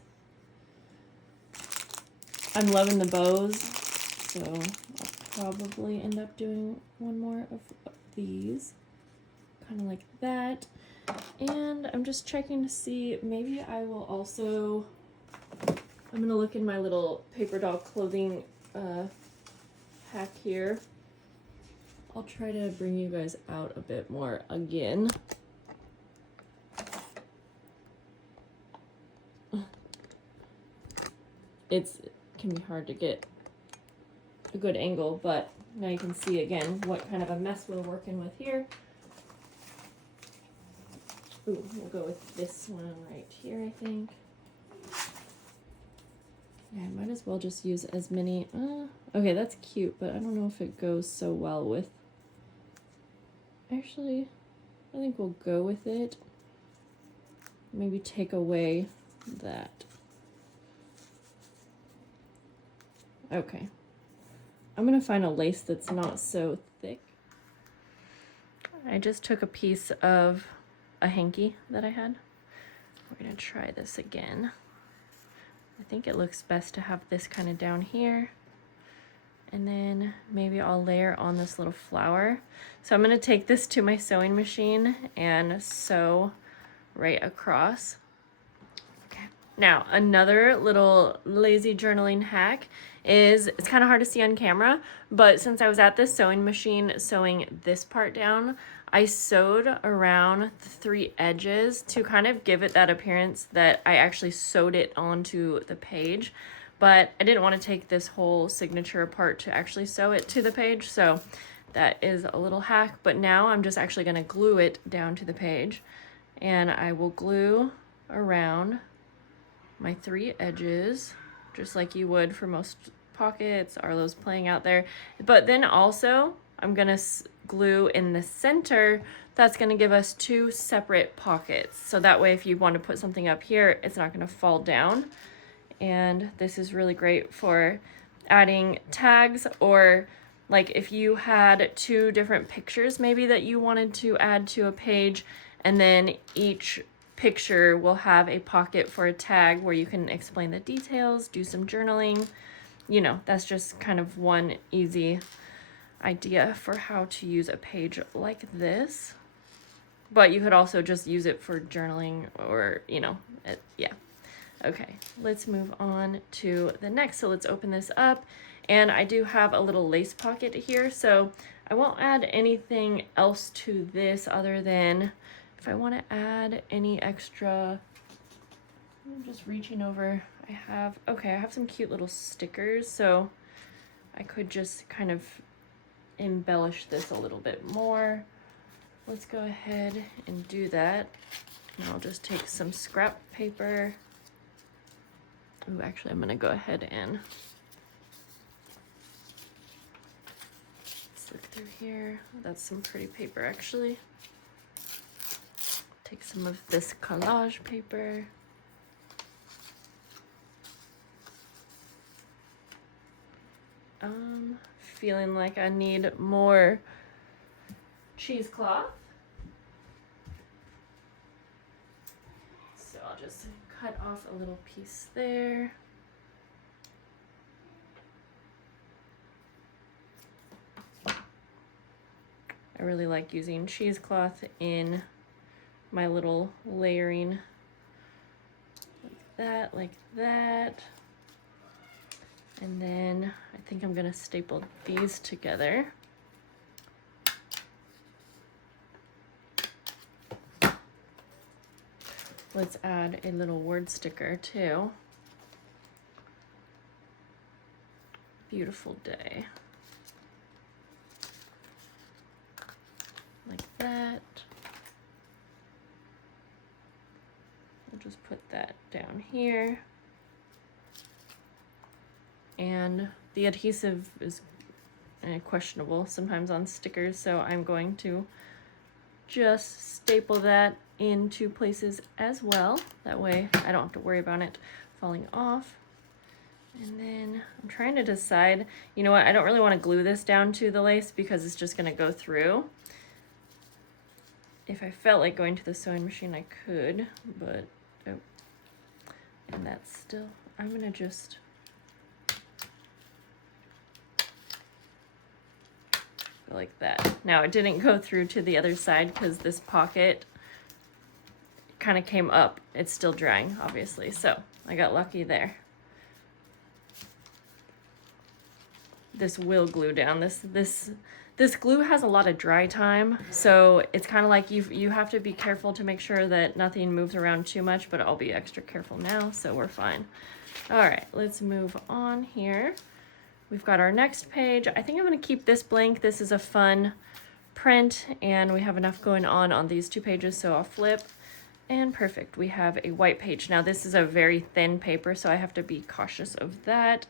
I'm loving the bows, so I'll probably end up doing one more of these, kind of like that. And I'm just checking to see, maybe I will also, I'm gonna look in my little paper doll clothing hack here. I'll try to bring you guys out a bit more again. It can be hard to get a good angle, but now you can see again what kind of a mess we're working with here. Ooh, we'll go with this one right here, I think. Yeah, I might as well just use as many. Okay, that's cute, but I don't know if it goes so well with. Actually, I think we'll go with it. Maybe take away that. Okay. I'm gonna find a lace that's not so thick. I just took a piece of a hanky that I had. We're gonna try this again. I think it looks best to have this kind of down here. And then maybe I'll layer on this little flower. So I'm gonna take this to my sewing machine and sew right across. Okay. Now, another little lazy journaling hack is, it's kind of hard to see on camera, but since I was at the sewing machine sewing this part down, I sewed around the 3 edges to kind of give it that appearance that I actually sewed it onto the page. But I didn't want to take this whole signature apart to actually sew it to the page, so that is a little hack. But now I'm just actually going to glue it down to the page, and I will glue around my 3 edges just like you would for most pockets. Arlo's playing out there, but then also I'm gonna glue in the center. That's gonna give us 2 separate pockets, so that way if you want to put something up here, it's not gonna fall down. And this is really great for adding tags, or like if you had 2 different pictures maybe that you wanted to add to a page, and then each picture will have a pocket for a tag where you can explain the details, do some journaling. You know, that's just kind of one easy idea for how to use a page like this. But you could also just use it for journaling, or, you know, yeah. Okay, let's move on to the next. So let's open this up. And I do have a little lace pocket here, so I won't add anything else to this other than if I want to add any extra I'm just reaching over. I have some cute little stickers, so I could just kind of embellish this a little bit more. Let's go ahead and do that. And I'll just take some scrap paper. Oh, actually, I'm gonna go ahead and let's look through here. That's some pretty paper, actually. Take some of this collage paper. Feeling like I need more cheesecloth. So I'll just cut off a little piece there. I really like using cheesecloth in my little layering. Like that. And then I think I'm gonna staple these together. Let's add a little word sticker too. Beautiful day. Like that. I'll just put that down here. And the adhesive is questionable sometimes on stickers, so I'm going to just staple that in 2 places as well. That way I don't have to worry about it falling off. And then I'm trying to decide, you know what, I don't really want to glue this down to the lace because it's just going to go through. If I felt like going to the sewing machine, I could, but, oh, and that's still, I'm going to just like that. Now it didn't go through to the other side because this pocket kind of came up. It's still drying, obviously, so I got lucky there. This will glue down. This glue has a lot of dry time, so it's kind of like you have to be careful to make sure that nothing moves around too much, but I'll be extra careful now, so we're fine. All right, let's move on here. We've got our next page. I think I'm going to keep this blank. This is a fun print, and we have enough going on these 2 pages, so I'll flip. And perfect, we have a white page. Now this is a very thin paper, so I have to be cautious of that.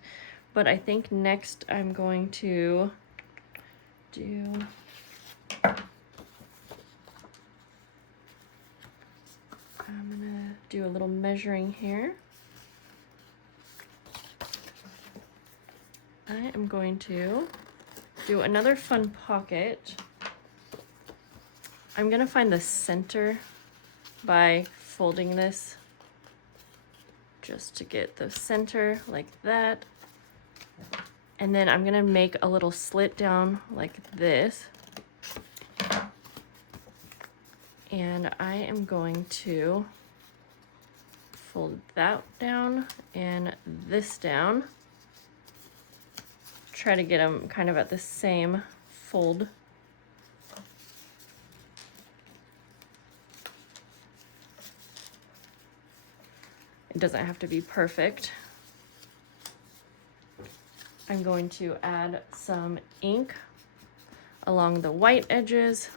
But I think next I'm going to do... I'm going to do a little measuring here. I am going to do another fun pocket. I'm gonna find the center by folding this just to get the center like that. And then I'm gonna make a little slit down like this. And I am going to fold that down and this down. Try to get them kind of at the same fold. It doesn't have to be perfect. I'm going to add some ink along the white edges.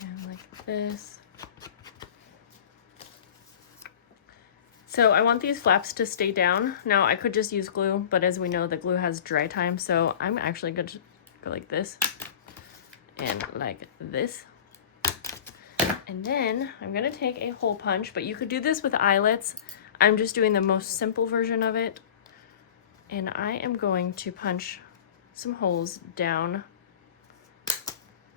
And like this. So I want these flaps to stay down. Now I could just use glue, but as we know, the glue has dry time, so I'm actually going to go like this and like this. And then I'm gonna take a hole punch, but you could do this with eyelets. I'm just doing the most simple version of it. And I am going to punch some holes down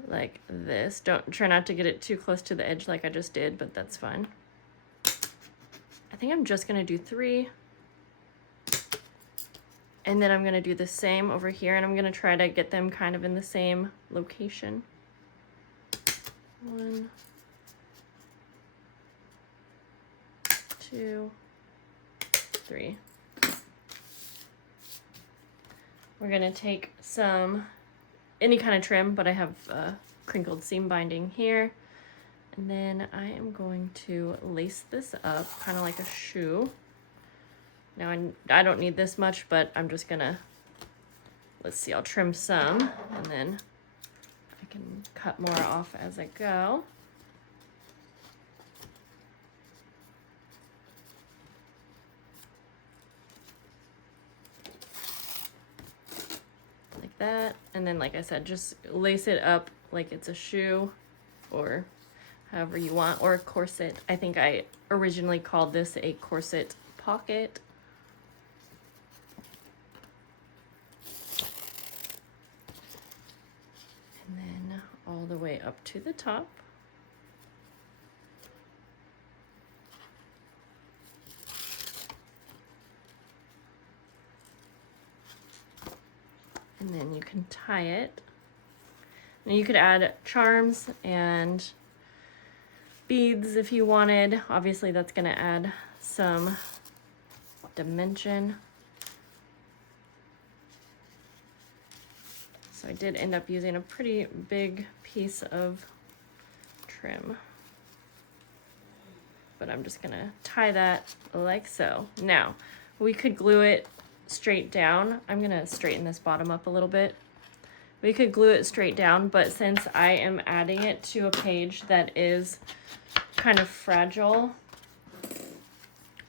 like this. Don't try not to get it too close to the edge like I just did, but that's fine. I think I'm just gonna do 3. And then I'm gonna do the same over here, and I'm gonna try to get them kind of in the same location. 1, 2, 3. We're gonna take some any kind of trim, but I have crinkled seam binding here. And then I am going to lace this up kind of like a shoe. Now I don't need this much, but I'm just gonna, let's see, I'll trim some and then I can cut more off as I go. Like that. And then, like I said, just lace it up like it's a shoe or however you want, or a corset. I think I originally called this a corset pocket. And then all the way up to the top. And then you can tie it. And you could add charms and beads if you wanted. Obviously that's going to add some dimension. So I did end up using a pretty big piece of trim. But I'm just going to tie that like so. Now, we could glue it straight down. I'm going to straighten this bottom up a little bit. We could glue it straight down, but since I am adding it to a page that is kind of fragile,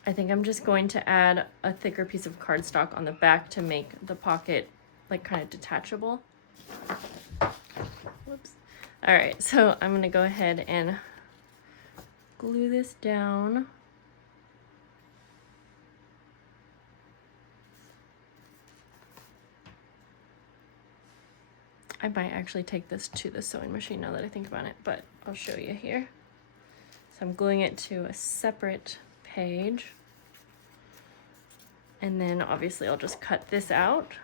I think I'm just going to add a thicker piece of cardstock on the back to make the pocket like kind of detachable. Whoops. All right, so I'm gonna go ahead and glue this down. I might actually take this to the sewing machine now that I think about it, but I'll show you here. So I'm gluing it to a separate page. And then obviously I'll just cut this out.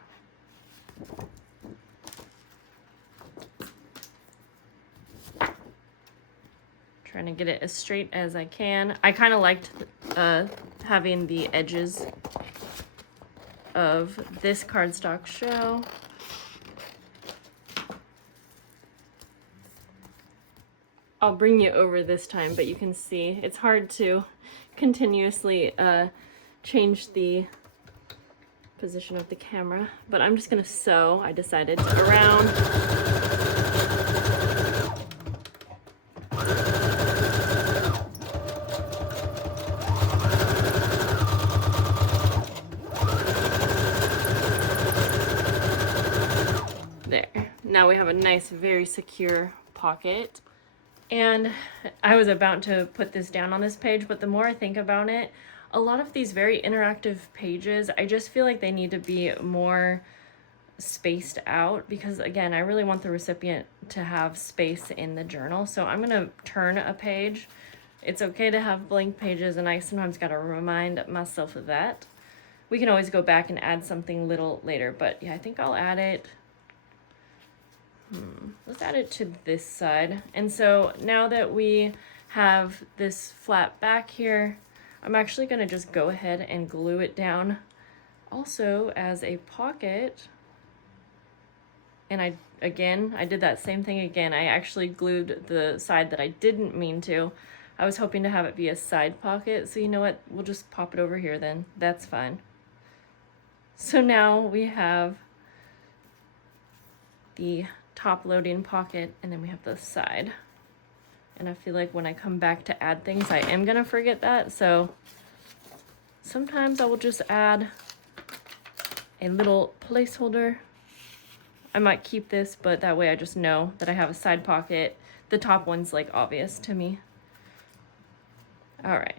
Trying to get it as straight as I can. I kind of liked having the edges of this cardstock show. I'll bring you over this time, but you can see it's hard to continuously change the position of the camera, but I'm just gonna sew. I decided to around. There. Now we have a nice, very secure pocket. And I was about to put this down on this page, but the more I think about it, a lot of these very interactive pages, I just feel like they need to be more spaced out because, again, I really want the recipient to have space in the journal. So I'm going to turn a page. It's okay to have blank pages, and I sometimes got to remind myself of that. We can always go back and add something little later, but yeah, I think I'll add it. Let's add it to this side. And so now that we have this flat back here, I'm actually going to just go ahead and glue it down also as a pocket. And I did that same thing again. I actually glued the side that I didn't mean to. I was hoping to have it be a side pocket. So you know what? We'll just pop it over here then. That's fine. So now we have the top loading pocket, and then we have the side. And I feel like when I come back to add things, I am gonna forget that. So sometimes I will just add a little placeholder. I might keep this, but that way I just know that I have a side pocket. The top one's like obvious to me. All right,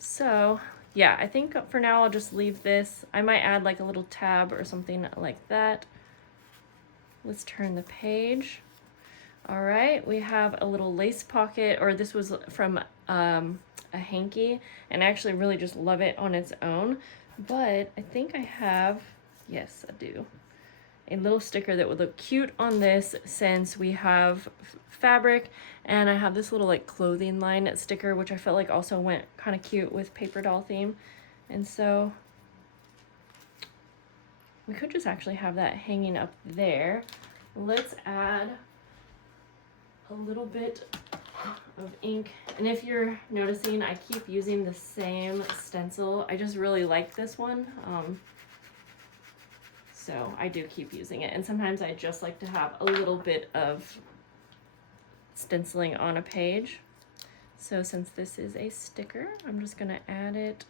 so yeah, I think for now I'll just leave this. I might add like a little tab or something like that. Let's turn the page. All right, we have a little lace pocket, or this was from a hanky, and I actually really just love it on its own. But I think I have, yes, I do, a little sticker that would look cute on this since we have fabric, and I have this little like clothing line sticker, which I felt like also went kind of cute with paper doll theme. And so we could just actually have that hanging up there. let's add a little bit of ink. And if you're noticing, I keep using the same stencil. I just really like this one. So I do keep using it. And sometimes I just like to have a little bit of stenciling on a page. So since this is a sticker, I'm just gonna add it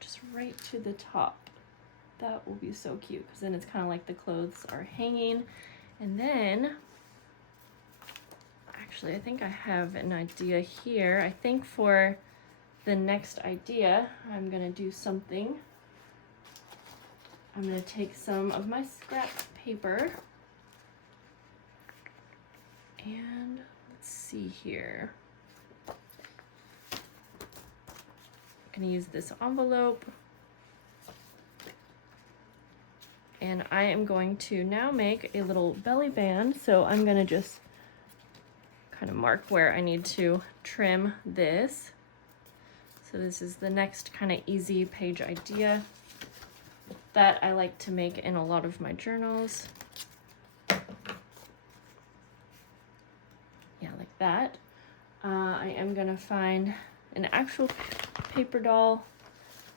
just right to the top. That will be so cute, because then it's kind of like the clothes are hanging. And then, actually, I think I have an idea here. I think for the next idea, I'm gonna do something. I'm gonna take some of my scrap paper and let's see here. I'm gonna use this envelope and I am going to now make a little belly band. So I'm gonna just kind of mark where I need to trim this. So this is the next kind of easy page idea that I like to make in a lot of my journals. Yeah, like that. I am gonna find an actual paper doll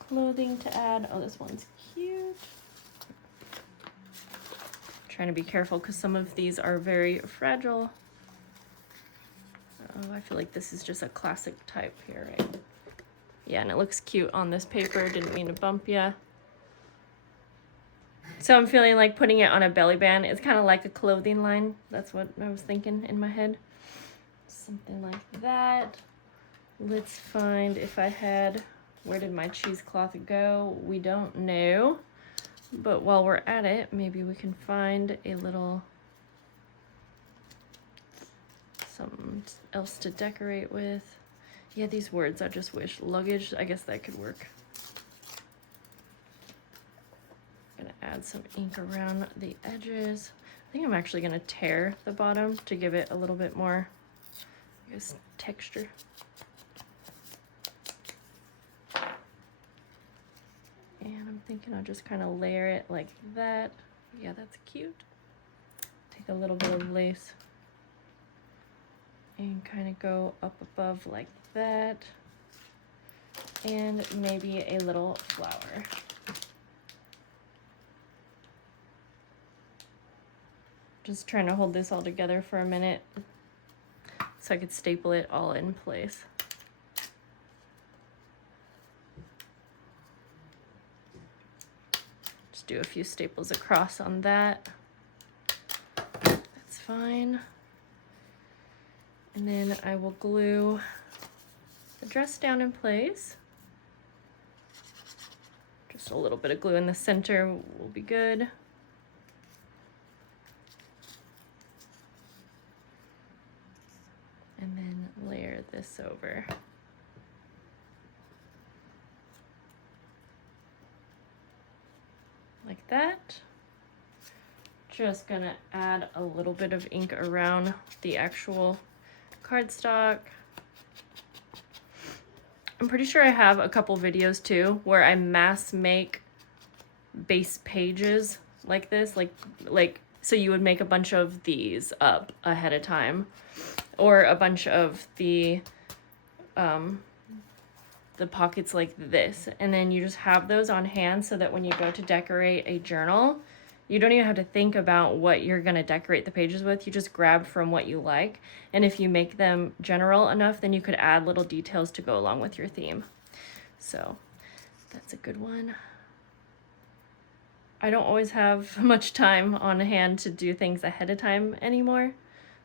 clothing to add. Oh, this one's cute. Trying to be careful because some of these are very fragile. Oh, I feel like this is just a classic type here, right? Yeah, and it looks cute on this paper. Didn't mean to bump ya. So I'm feeling like putting it on a belly band is kind of like a clothing line. That's what I was thinking in my head. Something like that. Let's find if I had, where did my cheesecloth go? We don't know. But while we're at it, maybe we can find a little, something else to decorate with. Yeah, these words, I just wish. Luggage, I guess that could work. Add some ink around the edges. I think I'm actually going to tear the bottom to give it a little bit more, I guess, texture. And I'm thinking I'll just kind of layer it like that. Yeah, that's cute. Take a little bit of lace and kind of go up above like that. And maybe a little flower. Just trying to hold this all together for a minute so I could staple it all in place. Just do a few staples across on that. That's fine. And then I will glue the dress down in place. Just a little bit of glue in the center will be good. And then layer this over. Like that. Just gonna add a little bit of ink around the actual cardstock. I'm pretty sure I have a couple videos too where I mass make base pages like this, like so you would make a bunch of these up ahead of time. Or a bunch of the pockets like this. And then you just have those on hand so that when you go to decorate a journal, you don't even have to think about what you're going to decorate the pages with. You just grab from what you like. And if you make them general enough, then you could add little details to go along with your theme. So that's a good one. I don't always have much time on hand to do things ahead of time anymore.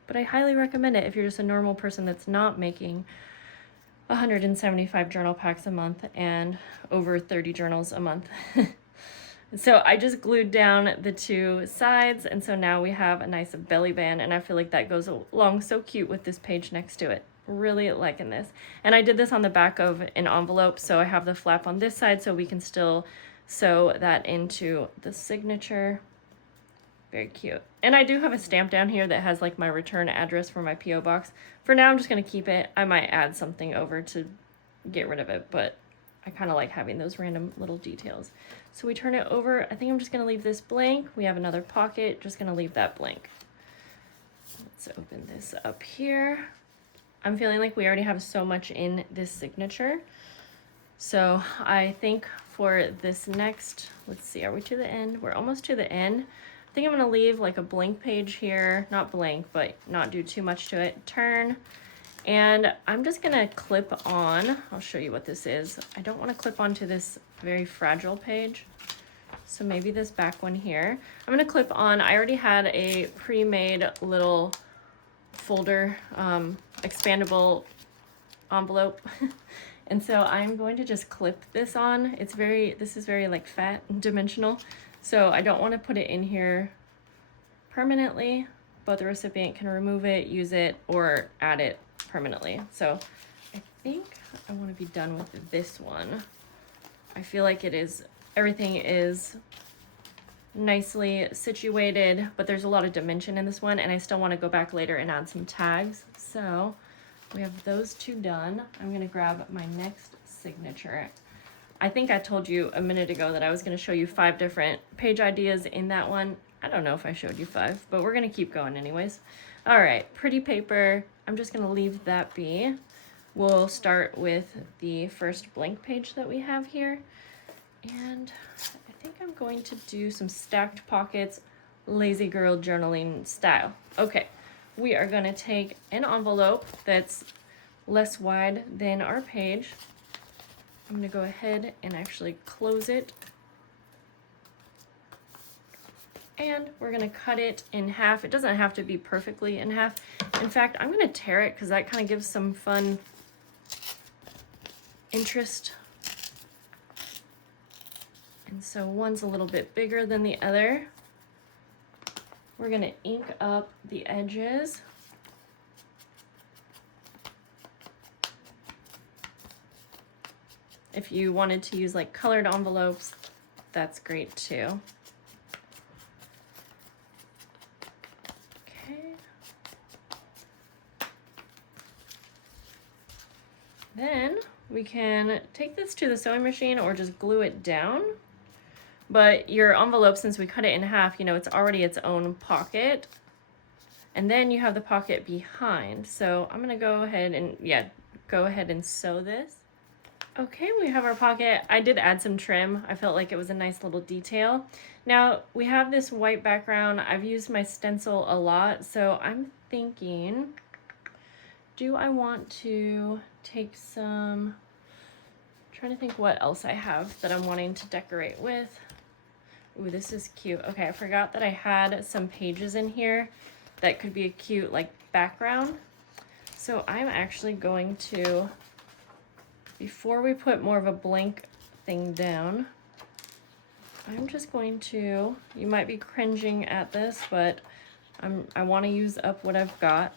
But I highly recommend it if you're just a normal person that's not making 175 journal packs a month and over 30 journals a month. So I just glued down the two sides, and so now we have a nice belly band, and I feel like that goes along so cute with this page next to it. Really liking this. And I did this on the back of an envelope, so I have the flap on this side so we can still sew that into the signature. Very cute. And I do have a stamp down here that has like my return address for my P.O. box. For now, I'm just going to keep it. I might add something over to get rid of it, but I kind of like having those random little details. So we turn it over. I think I'm just gonna leave this blank. We have another pocket, just gonna leave that blank. Let's open this up here. I'm feeling like we already have so much in this signature. So I think for this next, let's see, are we to the end? We're almost to the end. I think I'm gonna leave like a blank page here, not blank, but not do too much to it. Turn, and I'm just gonna clip on, I'll show you what this is. I don't wanna clip onto this very fragile page. So maybe this back one here. I'm gonna clip on, I already had a pre-made little folder, expandable envelope. And so I'm going to just clip this on. This is very like fat and dimensional. So I don't want to put it in here permanently, but the recipient can remove it, use it, or add it permanently. So I think I want to be done with this one. I feel like everything is nicely situated, but there's a lot of dimension in this one, and I still want to go back later and add some tags. So we have those two done. I'm going to grab my next signature. I think I told you a minute ago that I was going to show you 5 different page ideas in that one. I don't know if I showed you 5, but we're going to keep going anyways. All right, pretty paper. I'm just going to leave that be. We'll start with the first blank page that we have here. And I think I'm going to do some stacked pockets, lazy girl journaling style. Okay, we are going to take an envelope that's less wide than our page. I'm going to go ahead and actually close it. And we're going to cut it in half. It doesn't have to be perfectly in half. In fact, I'm going to tear it because that kind of gives some fun interest. And so one's a little bit bigger than the other. We're going to ink up the edges. If you wanted to use like colored envelopes, that's great too. Okay. Then we can take this to the sewing machine or just glue it down. But your envelope, since we cut it in half, you know, it's already its own pocket. And then you have the pocket behind. So I'm gonna go ahead and sew this. Okay, we have our pocket. I did add some trim. I felt like it was a nice little detail. Now we have this white background. I've used my stencil a lot, so I'm thinking, do I want to take some, I'm trying to think what else I have that I'm wanting to decorate with. Ooh, this is cute. Okay, I forgot that I had some pages in here that could be a cute like background. So I'm actually going to, before we put more of a blank thing down, I'm just going to, you might be cringing at this, but I want to use up what I've got.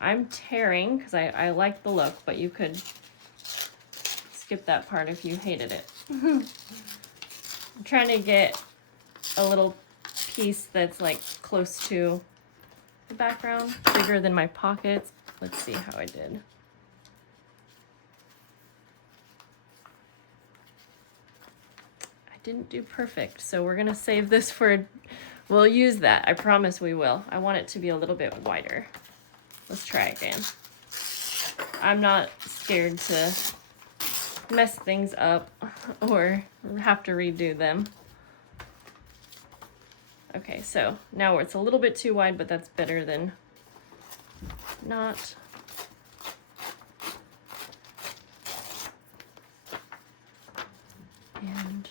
I'm tearing because I like the look, but you could skip that part if you hated it. I'm trying to get a little piece that's like close to the background, bigger than my pockets. Let's see how I did. I didn't do perfect, so we're gonna save this for, we'll use that. I promise we will. I want it to be a little bit wider. Let's try again. I'm not scared to mess things up or have to redo them. Okay, so now it's a little bit too wide, but that's better than not. And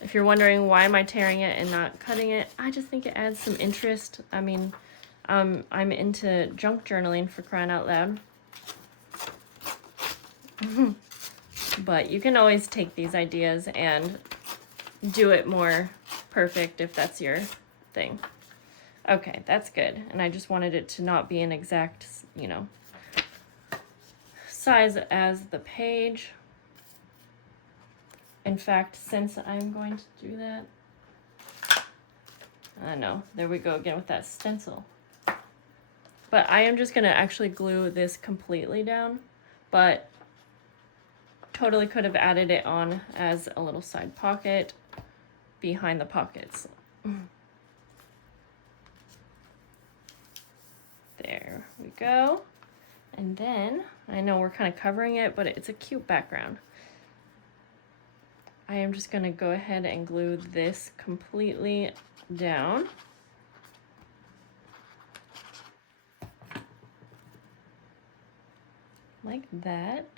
if you're wondering why am I tearing it and not cutting it, I just think it adds some interest. I mean, I'm into junk journaling, for crying out loud. But you can always take these ideas and do it more perfect if that's your thing. Okay, that's good. And I just wanted it to not be an exact, you know, size as the page. In fact, since I'm going to do that, I know, there we go again with that stencil. But I am just gonna actually glue this completely down, but Totally could have added it on as a little side pocket behind the pockets. There we go. And then, I know we're kind of covering it, but it's a cute background. I am just going to go ahead and glue this completely down. Like that.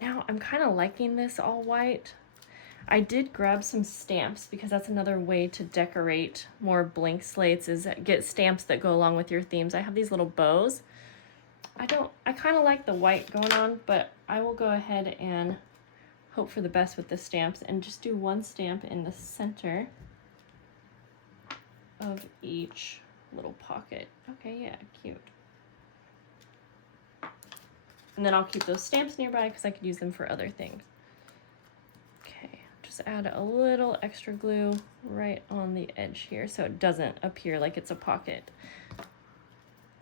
Now, I'm kind of liking this all white. I did grab some stamps because that's another way to decorate more blank slates, is get stamps that go along with your themes. I have these little bows. I kind of like the white going on, but I will go ahead and hope for the best with the stamps and just do one stamp in the center of each little pocket. Okay, yeah, cute. And then I'll keep those stamps nearby because I could use them for other things. Okay, just add a little extra glue right on the edge here so it doesn't appear like it's a pocket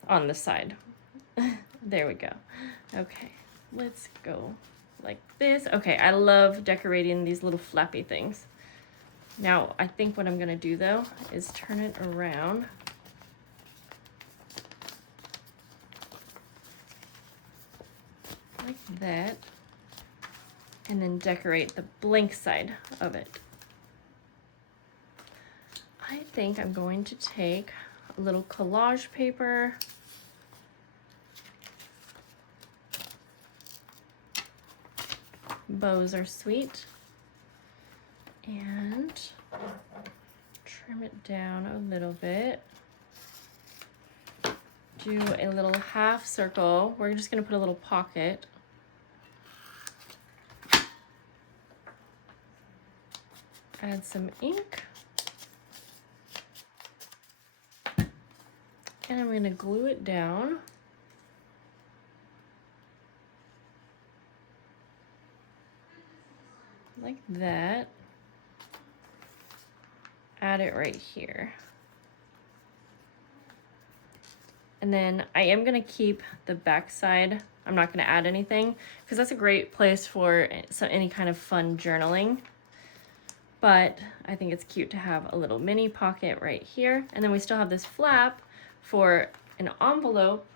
on the side. There we go. Okay, let's go like this. Okay, I love decorating these little flappy things. Now, I think what I'm gonna do though is turn it around. Like that. And then decorate the blank side of it. I think I'm going to take a little collage paper. Bows are sweet. And trim it down a little bit. Do a little half circle. We're just going to put a little pocket. Add some ink. And I'm going to glue it down. Like that. Add it right here. And then I am going to keep the back side. I'm not going to add anything because that's a great place for any kind of fun journaling. But I think it's cute to have a little mini pocket right here. And then we still have this flap for an envelope.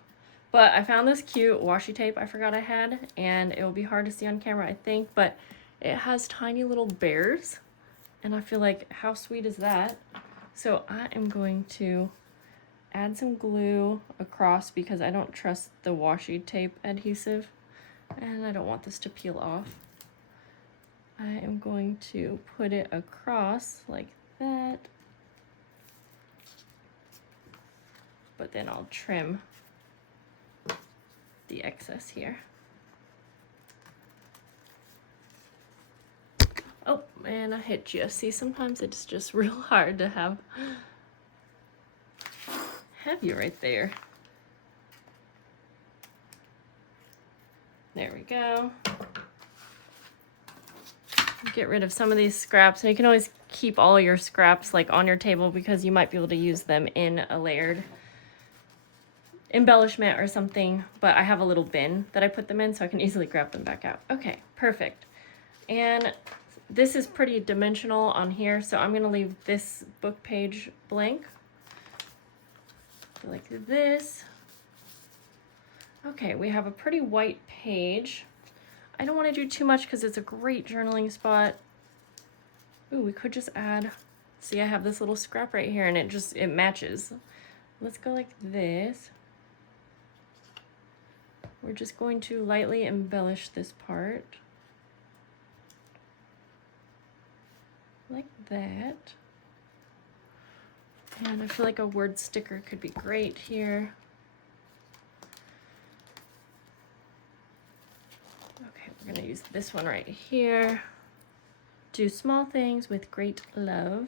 But I found this cute washi tape I forgot I had, and it will be hard to see on camera, I think, but it has tiny little bears. And I feel like, how sweet is that? So I am going to add some glue across because I don't trust the washi tape adhesive and I don't want this to peel off. I am going to put it across like that, but then I'll trim the excess here. Oh, and I hit you. See, sometimes it's just real hard to have you right there. There we go. Get rid of some of these scraps, and you can always keep all your scraps like on your table because you might be able to use them in a layered embellishment or something, but I have a little bin that I put them in so I can easily grab them back out. Okay, perfect. And this is pretty dimensional on here, so I'm going to leave this book page blank. Like this. Okay, we have a pretty white page. I don't want to do too much because it's a great journaling spot. Ooh, we could just add, see, I have this little scrap right here and it matches. Let's go like this. We're just going to lightly embellish this part. Like that. And I feel like a word sticker could be great here. Okay, we're gonna use this one right here. Do small things with great love.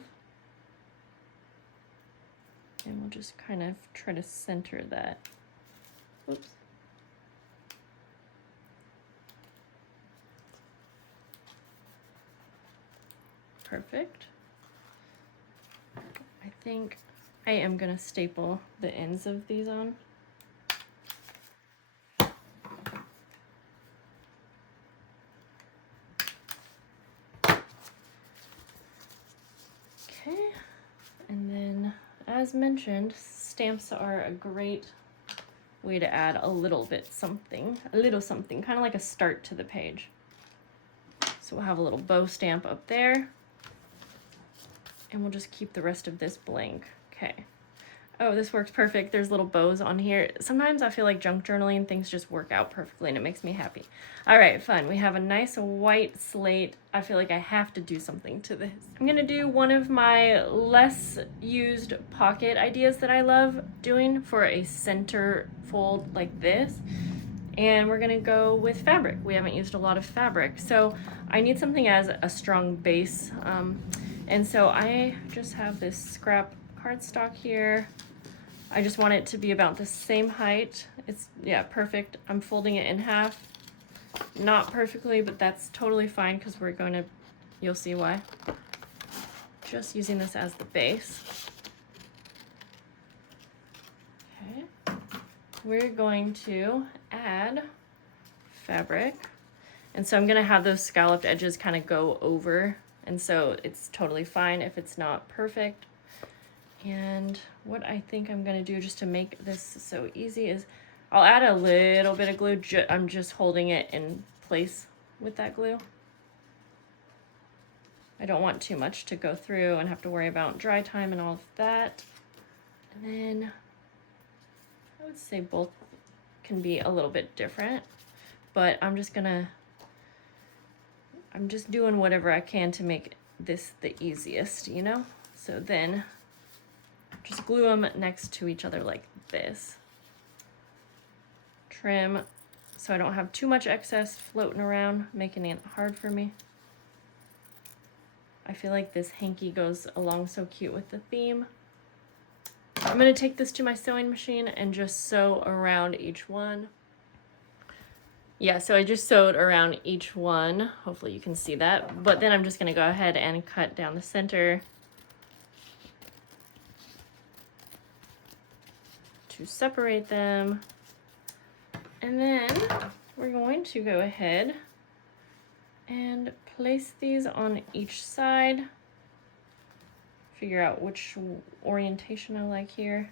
And we'll just kind of try to center that. Whoops. Perfect. I think I am gonna staple the ends of these on. as mentioned, stamps are a great way to add a little something, kind of like a start to the page. So we'll have a little bow stamp up there, and we'll just keep the rest of this blank. Okay. Oh, this works perfect. There's little bows on here. Sometimes I feel like junk journaling, things just work out perfectly and it makes me happy. All right, fun. We have a nice white slate. I feel like I have to do something to this. I'm gonna do one of my less used pocket ideas that I love doing for a center fold like this. And we're gonna go with fabric. We haven't used a lot of fabric. So I need something as a strong base. And so I just have this scrap cardstock here. I just want it to be about the same height. It's, yeah, perfect. I'm folding it in half. Not perfectly, but that's totally fine because we're going to, you'll see why. Just using this as the base. Okay. We're going to add fabric. And so I'm going to have those scalloped edges kind of go over. And so it's totally fine if it's not perfect. And what I think I'm going to do just to make this so easy is I'll add a little bit of glue. I'm just holding it in place with that glue. I don't want too much to go through and have to worry about dry time and all of that. And then I would say both can be a little bit different, but I'm just doing whatever I can to make this the easiest, you know? So then just glue them next to each other like this. Trim so I don't have too much excess floating around, making it hard for me. I feel like this hanky goes along so cute with the theme. I'm going to take this to my sewing machine and just sew around each one. Yeah, so I just sewed around each one. Hopefully you can see that. But then I'm just going to go ahead and cut down the center to separate them. And then we're going to go ahead and place these on each side. Figure out which orientation I like here.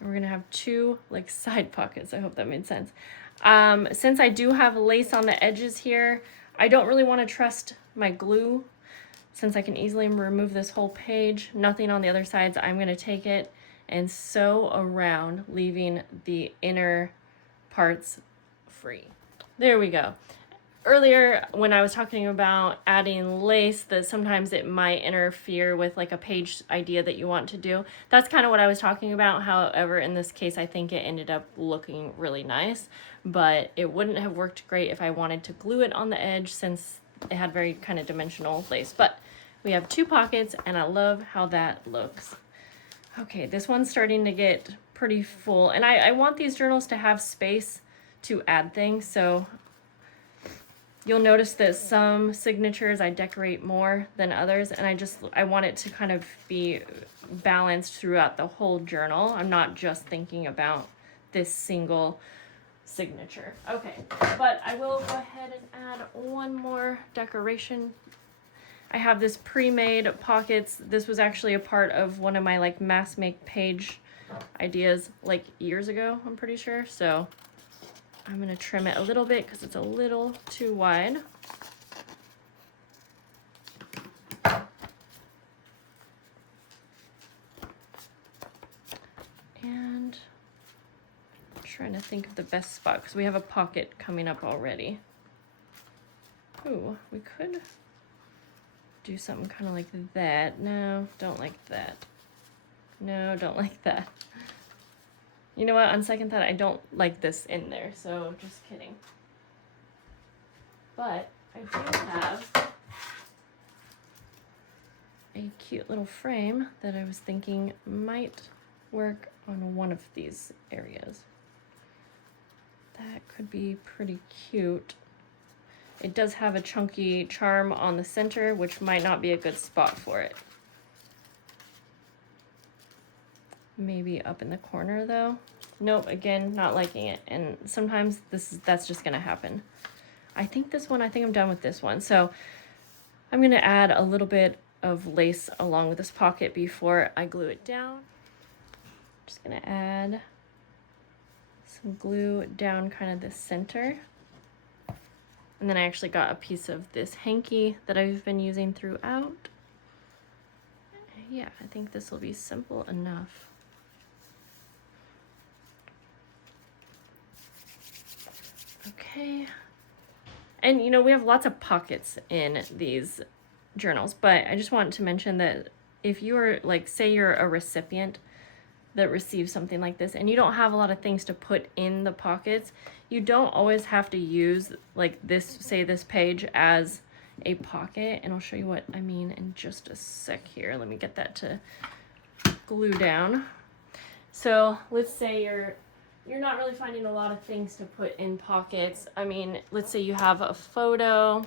And we're gonna have two like side pockets. I hope that made sense. Since I do have lace on the edges here, I don't really want to trust my glue. Since I can easily remove this whole page, nothing on the other sides, I'm gonna take it and sew around, leaving the inner parts free. There we go. Earlier when I was talking about adding lace, that sometimes it might interfere with like a page idea that you want to do. That's kind of what I was talking about. However, in this case, I think it ended up looking really nice, but it wouldn't have worked great if I wanted to glue it on the edge since it had very kind of dimensional lace. But we have two pockets and I love how that looks. Okay, this one's starting to get pretty full, and I want these journals to have space to add things, so you'll notice that some signatures I decorate more than others, and I want it to kind of be balanced throughout the whole journal. I'm not just thinking about this single signature. Okay, but I will go ahead and add one more decoration. I have this pre-made pockets. This was actually a part of one of my like mass make page ideas like years ago, I'm pretty sure. So I'm gonna trim it a little bit because it's a little too wide. And I'm trying to think of the best spot because we have a pocket coming up already. Ooh, we could do something kind of like that. No, don't like that. No, don't like that. You know what, on second thought, I don't like this in there, so just kidding. But I do have a cute little frame that I was thinking might work on one of these areas. That could be pretty cute. It does have a chunky charm on the center, which might not be a good spot for it. Maybe up in the corner though. Nope, again, not liking it. And sometimes that's just gonna happen. I think I'm done with this one. So I'm gonna add a little bit of lace along this pocket before I glue it down. Just gonna add some glue down kind of the center. And then I actually got a piece of this hanky that I've been using throughout. Yeah, I think this will be simple enough. Okay. And you know, we have lots of pockets in these journals, but I just want to mention that if you are like, say you're a recipient that receives something like this and you don't have a lot of things to put in the pockets, you don't always have to use like this, say this page as a pocket. And I'll show you what I mean in just a sec here. Let me get that to glue down. So let's say you're not really finding a lot of things to put in pockets. I mean, let's say you have a photo,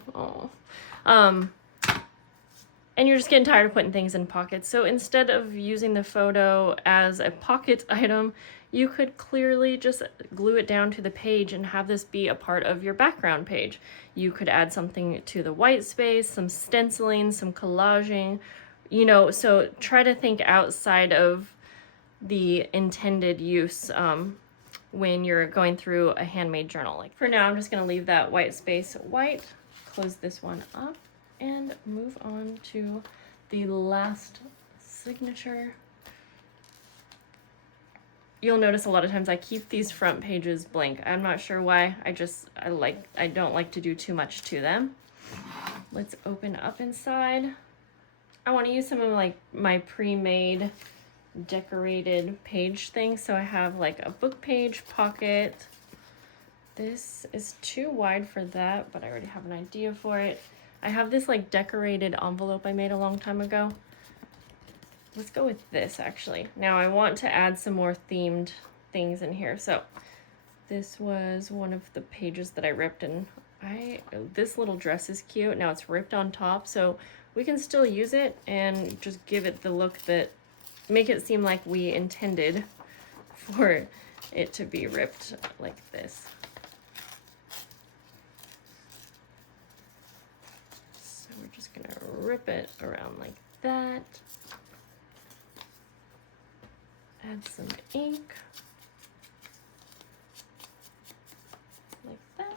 and you're just getting tired of putting things in pockets. So instead of using the photo as a pocket item, you could clearly just glue it down to the page and have this be a part of your background page. You could add something to the white space, some stenciling, some collaging, you know, so try to think outside of the intended use when you're going through a handmade journal. Like for now, I'm just gonna leave that white space white, close this one up, and move on to the last signature. You'll notice a lot of times I keep these front pages blank. I'm not sure why. I don't like to do too much to them. Let's open up inside. I want to use some of like my pre-made decorated page things. So I have like a book page pocket. This is too wide for that, but I already have an idea for it. I have this like decorated envelope I made a long time ago. Let's go with this actually. Now I want to add some more themed things in here. So this was one of the pages that I ripped, and this little dress is cute. Now it's ripped on top, so we can still use it and just give it the look that, make it seem like we intended for it to be ripped like this. So we're just gonna rip it around like that. Add some ink, like that.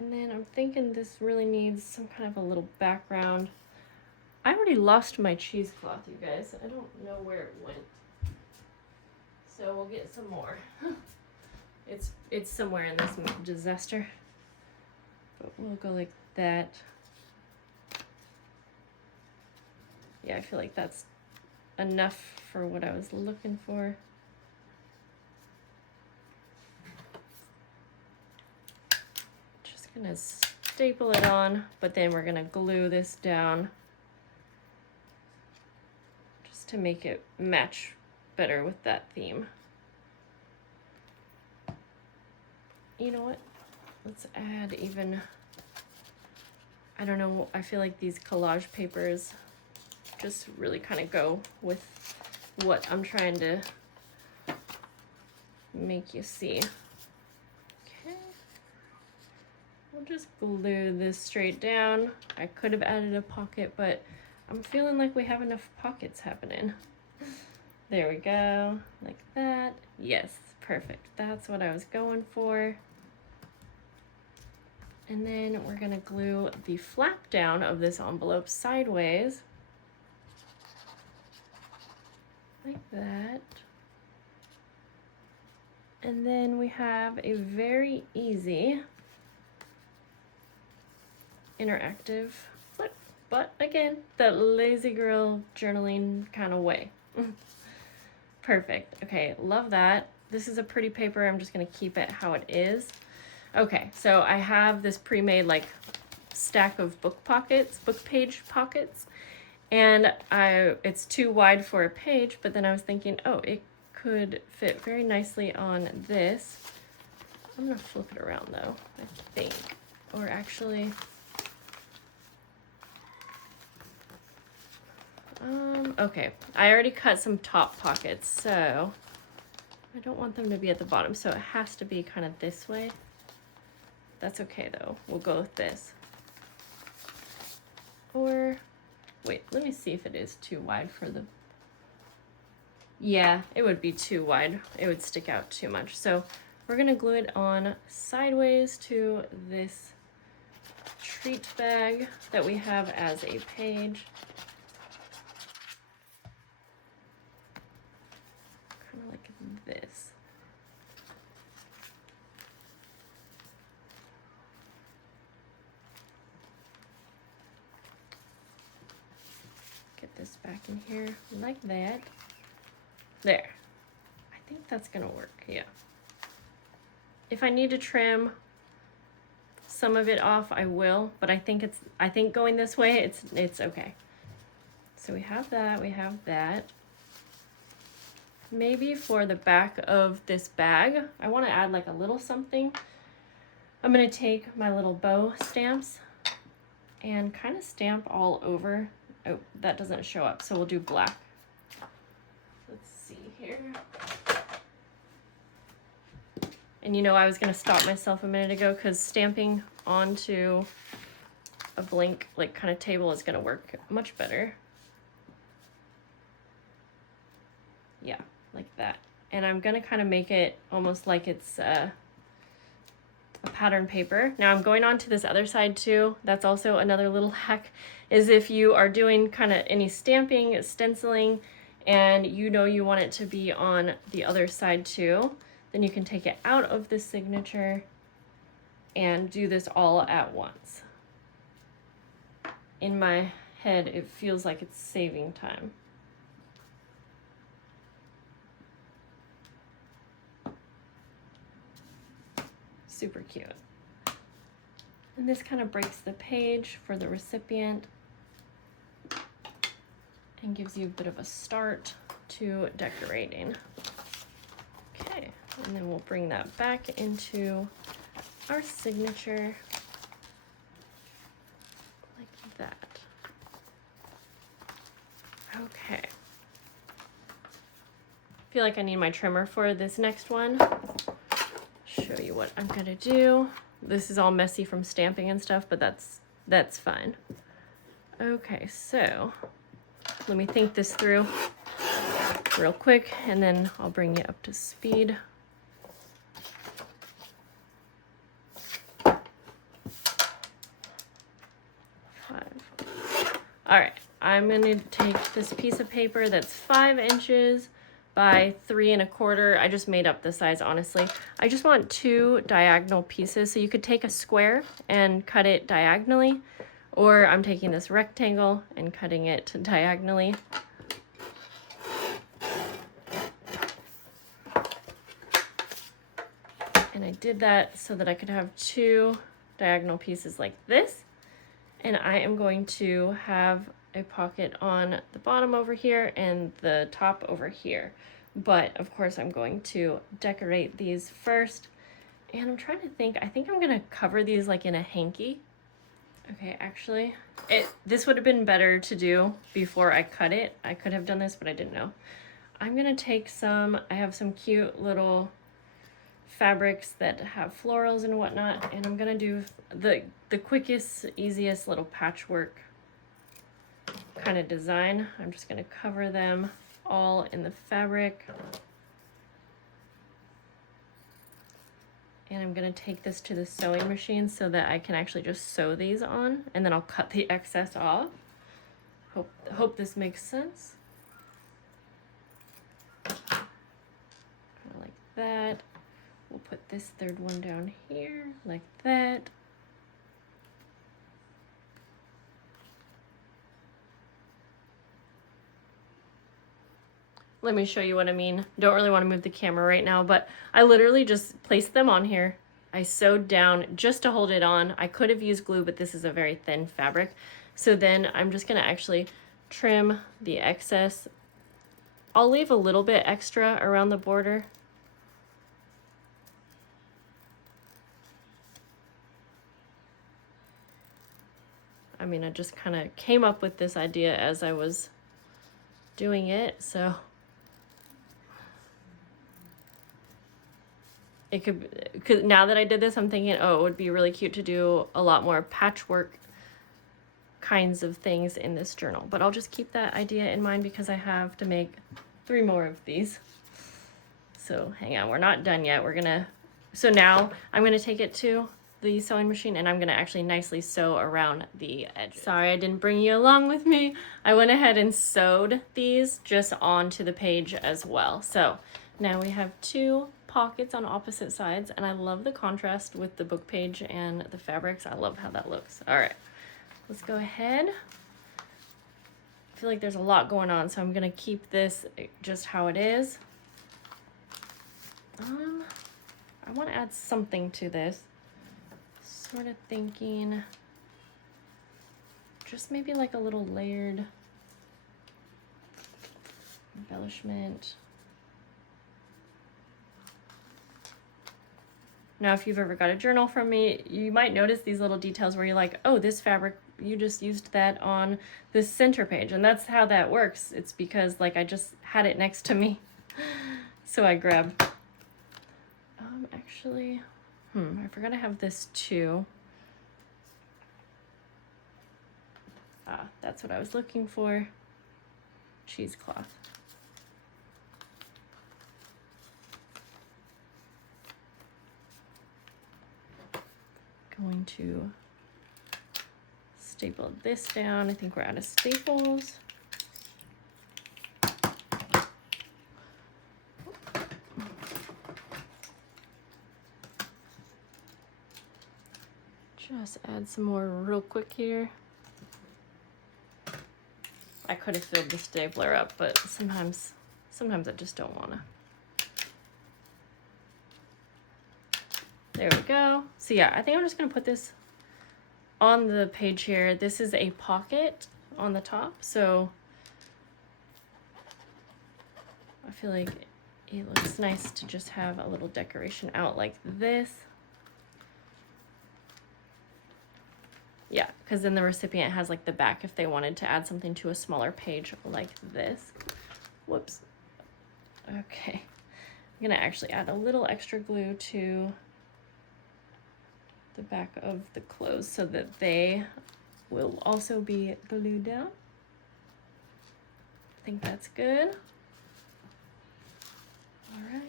And then I'm thinking this really needs some kind of a little background. I already lost my cheesecloth, you guys. I don't know where it went. So we'll get some more. It's somewhere in this disaster. But we'll go like that. Yeah, I feel like that's enough for what I was looking for. Just gonna staple it on, but then we're gonna glue this down just to make it match better with that theme. You know what? Let's add even, I don't know, I feel like these collage papers just really kind of go with what I'm trying to make you see. Okay. We'll just glue this straight down. I could have added a pocket, but I'm feeling like we have enough pockets happening. There we go, like that. Yes, perfect. That's what I was going for. And then we're gonna glue the flap down of this envelope sideways. Like that. And then we have a very easy interactive flip, but again, the lazy girl journaling kind of way. Perfect. Okay, love that. This is a pretty paper. I'm just gonna keep it how it is. Okay, so I have this pre-made like stack of book page pockets. And it's too wide for a page, but then I was thinking, oh, it could fit very nicely on this. I'm gonna flip it around though, I think. Or actually, okay, I already cut some top pockets, so I don't want them to be at the bottom, so it has to be kind of this way. That's okay though, we'll go with this. Or, wait, let me see if it is too wide for the, yeah, it would be too wide. It would stick out too much. So we're gonna glue it on sideways to this treat bag that we have as a page. Kind of like this. Get this back in here like that. There. I think that's gonna work, yeah. If I need to trim some of it off, I will, but I think going this way, it's okay. So we have that. Maybe for the back of this bag, I want to add like a little something. I'm going to take my little bow stamps and kind of stamp all over. Oh, that doesn't show up, so we'll do black. Let's see here. And you know, I was going to stop myself a minute ago because stamping onto a blank like kind of table is going to work much better. Yeah, like that. And I'm going to kind of make it almost like it's a pattern paper. Now I'm going on to this other side too. That's also another little hack, is if you are doing kind of any stamping, stenciling, and you know you want it to be on the other side too, then you can take it out of the signature and do this all at once. In my head, it feels like it's saving time. Super cute. And this kind of breaks the page for the recipient and gives you a bit of a start to decorating. Okay, and then we'll bring that back into our signature like that. Okay. I feel like I need my trimmer for this next one. Show you what I'm gonna do. This is all messy from stamping and stuff, but that's fine. Okay, so let me think this through real quick, and then I'll bring you up to speed. All right, I'm gonna take this piece of paper that's 5 inches by 3 1/4. I just made up the size, honestly. I just want 2 diagonal pieces. So you could take a square and cut it diagonally, or I'm taking this rectangle and cutting it diagonally. And I did that so that I could have 2 diagonal pieces like this. And I am going to have a pocket on the bottom over here and the top over here. But of course I'm going to decorate these first. And I'm trying to think, I think I'm gonna cover these like in a hanky. Okay, actually, this would have been better to do before I cut it. I could have done this, but I didn't know. I'm gonna take some, I have some cute little fabrics that have florals and whatnot, and I'm gonna do the quickest, easiest little patchwork kind of design. I'm just gonna cover them all in the fabric. And I'm gonna take this to the sewing machine so that I can actually just sew these on, and then I'll cut the excess off. Hope this makes sense. Kind of like that. We'll put this third one down here, like that. Let me show you what I mean. Don't really want to move the camera right now, but I literally just placed them on here. I sewed down just to hold it on. I could have used glue, but this is a very thin fabric. So then I'm just gonna actually trim the excess. I'll leave a little bit extra around the border. I mean, I just kind of came up with this idea as I was doing it, so it could, now that I did this, I'm thinking, oh, it would be really cute to do a lot more patchwork kinds of things in this journal. But I'll just keep that idea in mind because I have to make 3 more of these. So hang on, we're not done yet. So now I'm gonna take it to the sewing machine and I'm gonna actually nicely sew around the edges. Sorry I didn't bring you along with me. I went ahead and sewed these just onto the page as well. So now we have 2 pockets on opposite sides, and I love the contrast with the book page and the fabrics. I love how that looks. All right, let's go ahead. I feel like there's a lot going on, so I'm gonna keep this just how it is. I want to add something to this. Sort of thinking just maybe like a little layered embellishment. Now, if you've ever got a journal from me, you might notice these little details where you're like, oh, this fabric, you just used that on this center page. And that's how that works. It's because like I just had it next to me. So I grabbed, actually, I forgot I have this too. Ah, that's what I was looking for. Cheesecloth. Going to staple this down. I think we're out of staples. Just add some more real quick here. I could have filled the stapler up, but sometimes I just don't wanna. There we go. So yeah, I think I'm just gonna put this on the page here. This is a pocket on the top, so I feel like it looks nice to just have a little decoration out like this. Yeah, because then the recipient has like the back if they wanted to add something to a smaller page like this. Whoops. Okay. I'm gonna actually add a little extra glue to the back of the clothes so that they will also be glued down. I think that's good. All right.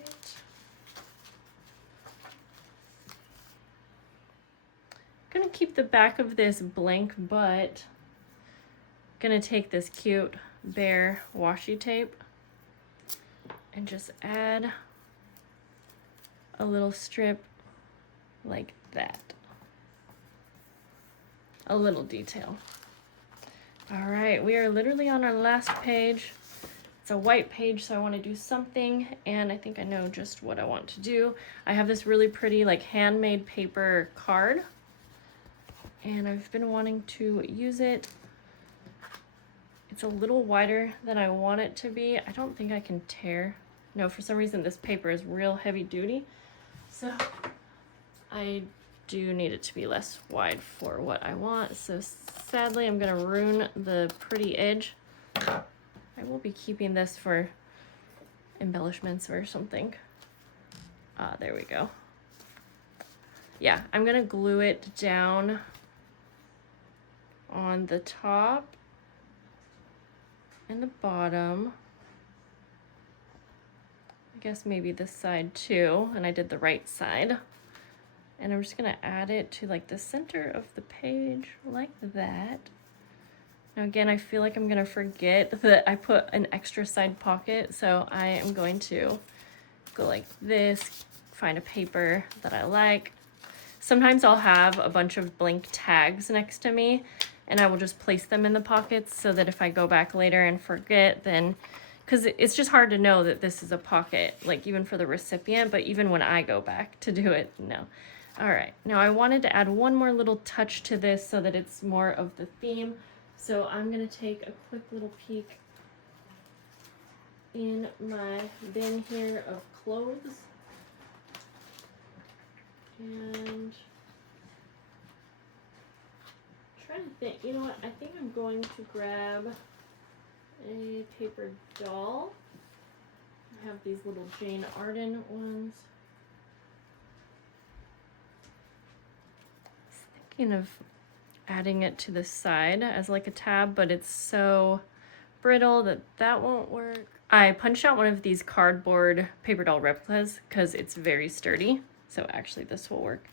I'm gonna keep the back of this blank, but I'm gonna take this cute bare washi tape and just add a little strip like that. A little detail. All right, we are literally on our last page. It's a white page, so I want to do something, and I think I know just what I want to do. I have this really pretty like handmade paper card, and I've been wanting to use it. It's a little wider than I want it to be. I don't think I can tear. No, for some reason this paper is real heavy duty, so I do need it to be less wide for what I want. So sadly, I'm gonna ruin the pretty edge. I will be keeping this for embellishments or something. There we go. Yeah, I'm gonna glue it down on the top and the bottom. I guess maybe this side too, and I did the right side. And I'm just gonna add it to like the center of the page like that. Now again, I feel like I'm gonna forget that I put an extra side pocket, so I am going to go like this, find a paper that I like. Sometimes I'll have a bunch of blank tags next to me, and I will just place them in the pockets so that if I go back later and forget, then, because it's just hard to know that this is a pocket, like even for the recipient, but even when I go back to do it, no. All right, now I wanted to add one more little touch to this so that it's more of the theme. So I'm gonna take a quick little peek in my bin here of clothes. And trying to think, you know what, I think I'm going to grab a paper doll. I have these little Jane Arden ones. Thinking of adding it to the side as like a tab, but it's so brittle that that won't work. I punched out one of these cardboard paper doll replicas because it's very sturdy. So actually this will work.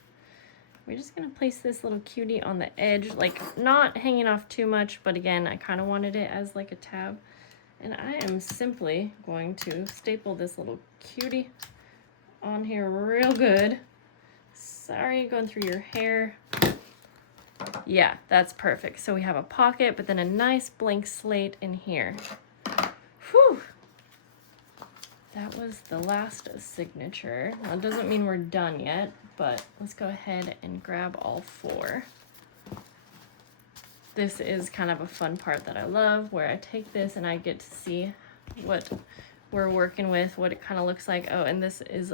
We're just gonna place this little cutie on the edge, like not hanging off too much, but again, I kind of wanted it as like a tab. And I am simply going to staple this little cutie on here real good. Sorry, going through your hair. Yeah, that's perfect. So we have a pocket, but then a nice blank slate in here. Whew. That was the last signature. Now, it doesn't mean we're done yet, but let's go ahead and grab all 4. This is kind of a fun part that I love, where I take this and I get to see what we're working with, what it kind of looks like. Oh, and this is,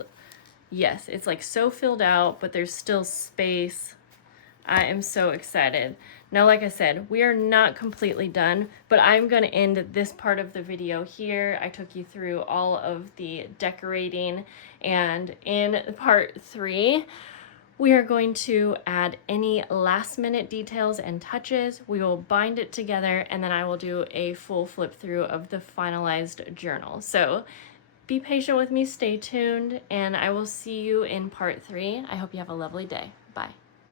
yes, it's like so filled out, but there's still space. I am so excited. Now, like I said, we are not completely done, but I'm going to end this part of the video here. I took you through all of the decorating, and in part 3, we are going to add any last minute details and touches. We will bind it together, and then I will do a full flip through of the finalized journal. So be patient with me, stay tuned, and I will see you in part 3. I hope you have a lovely day. Bye.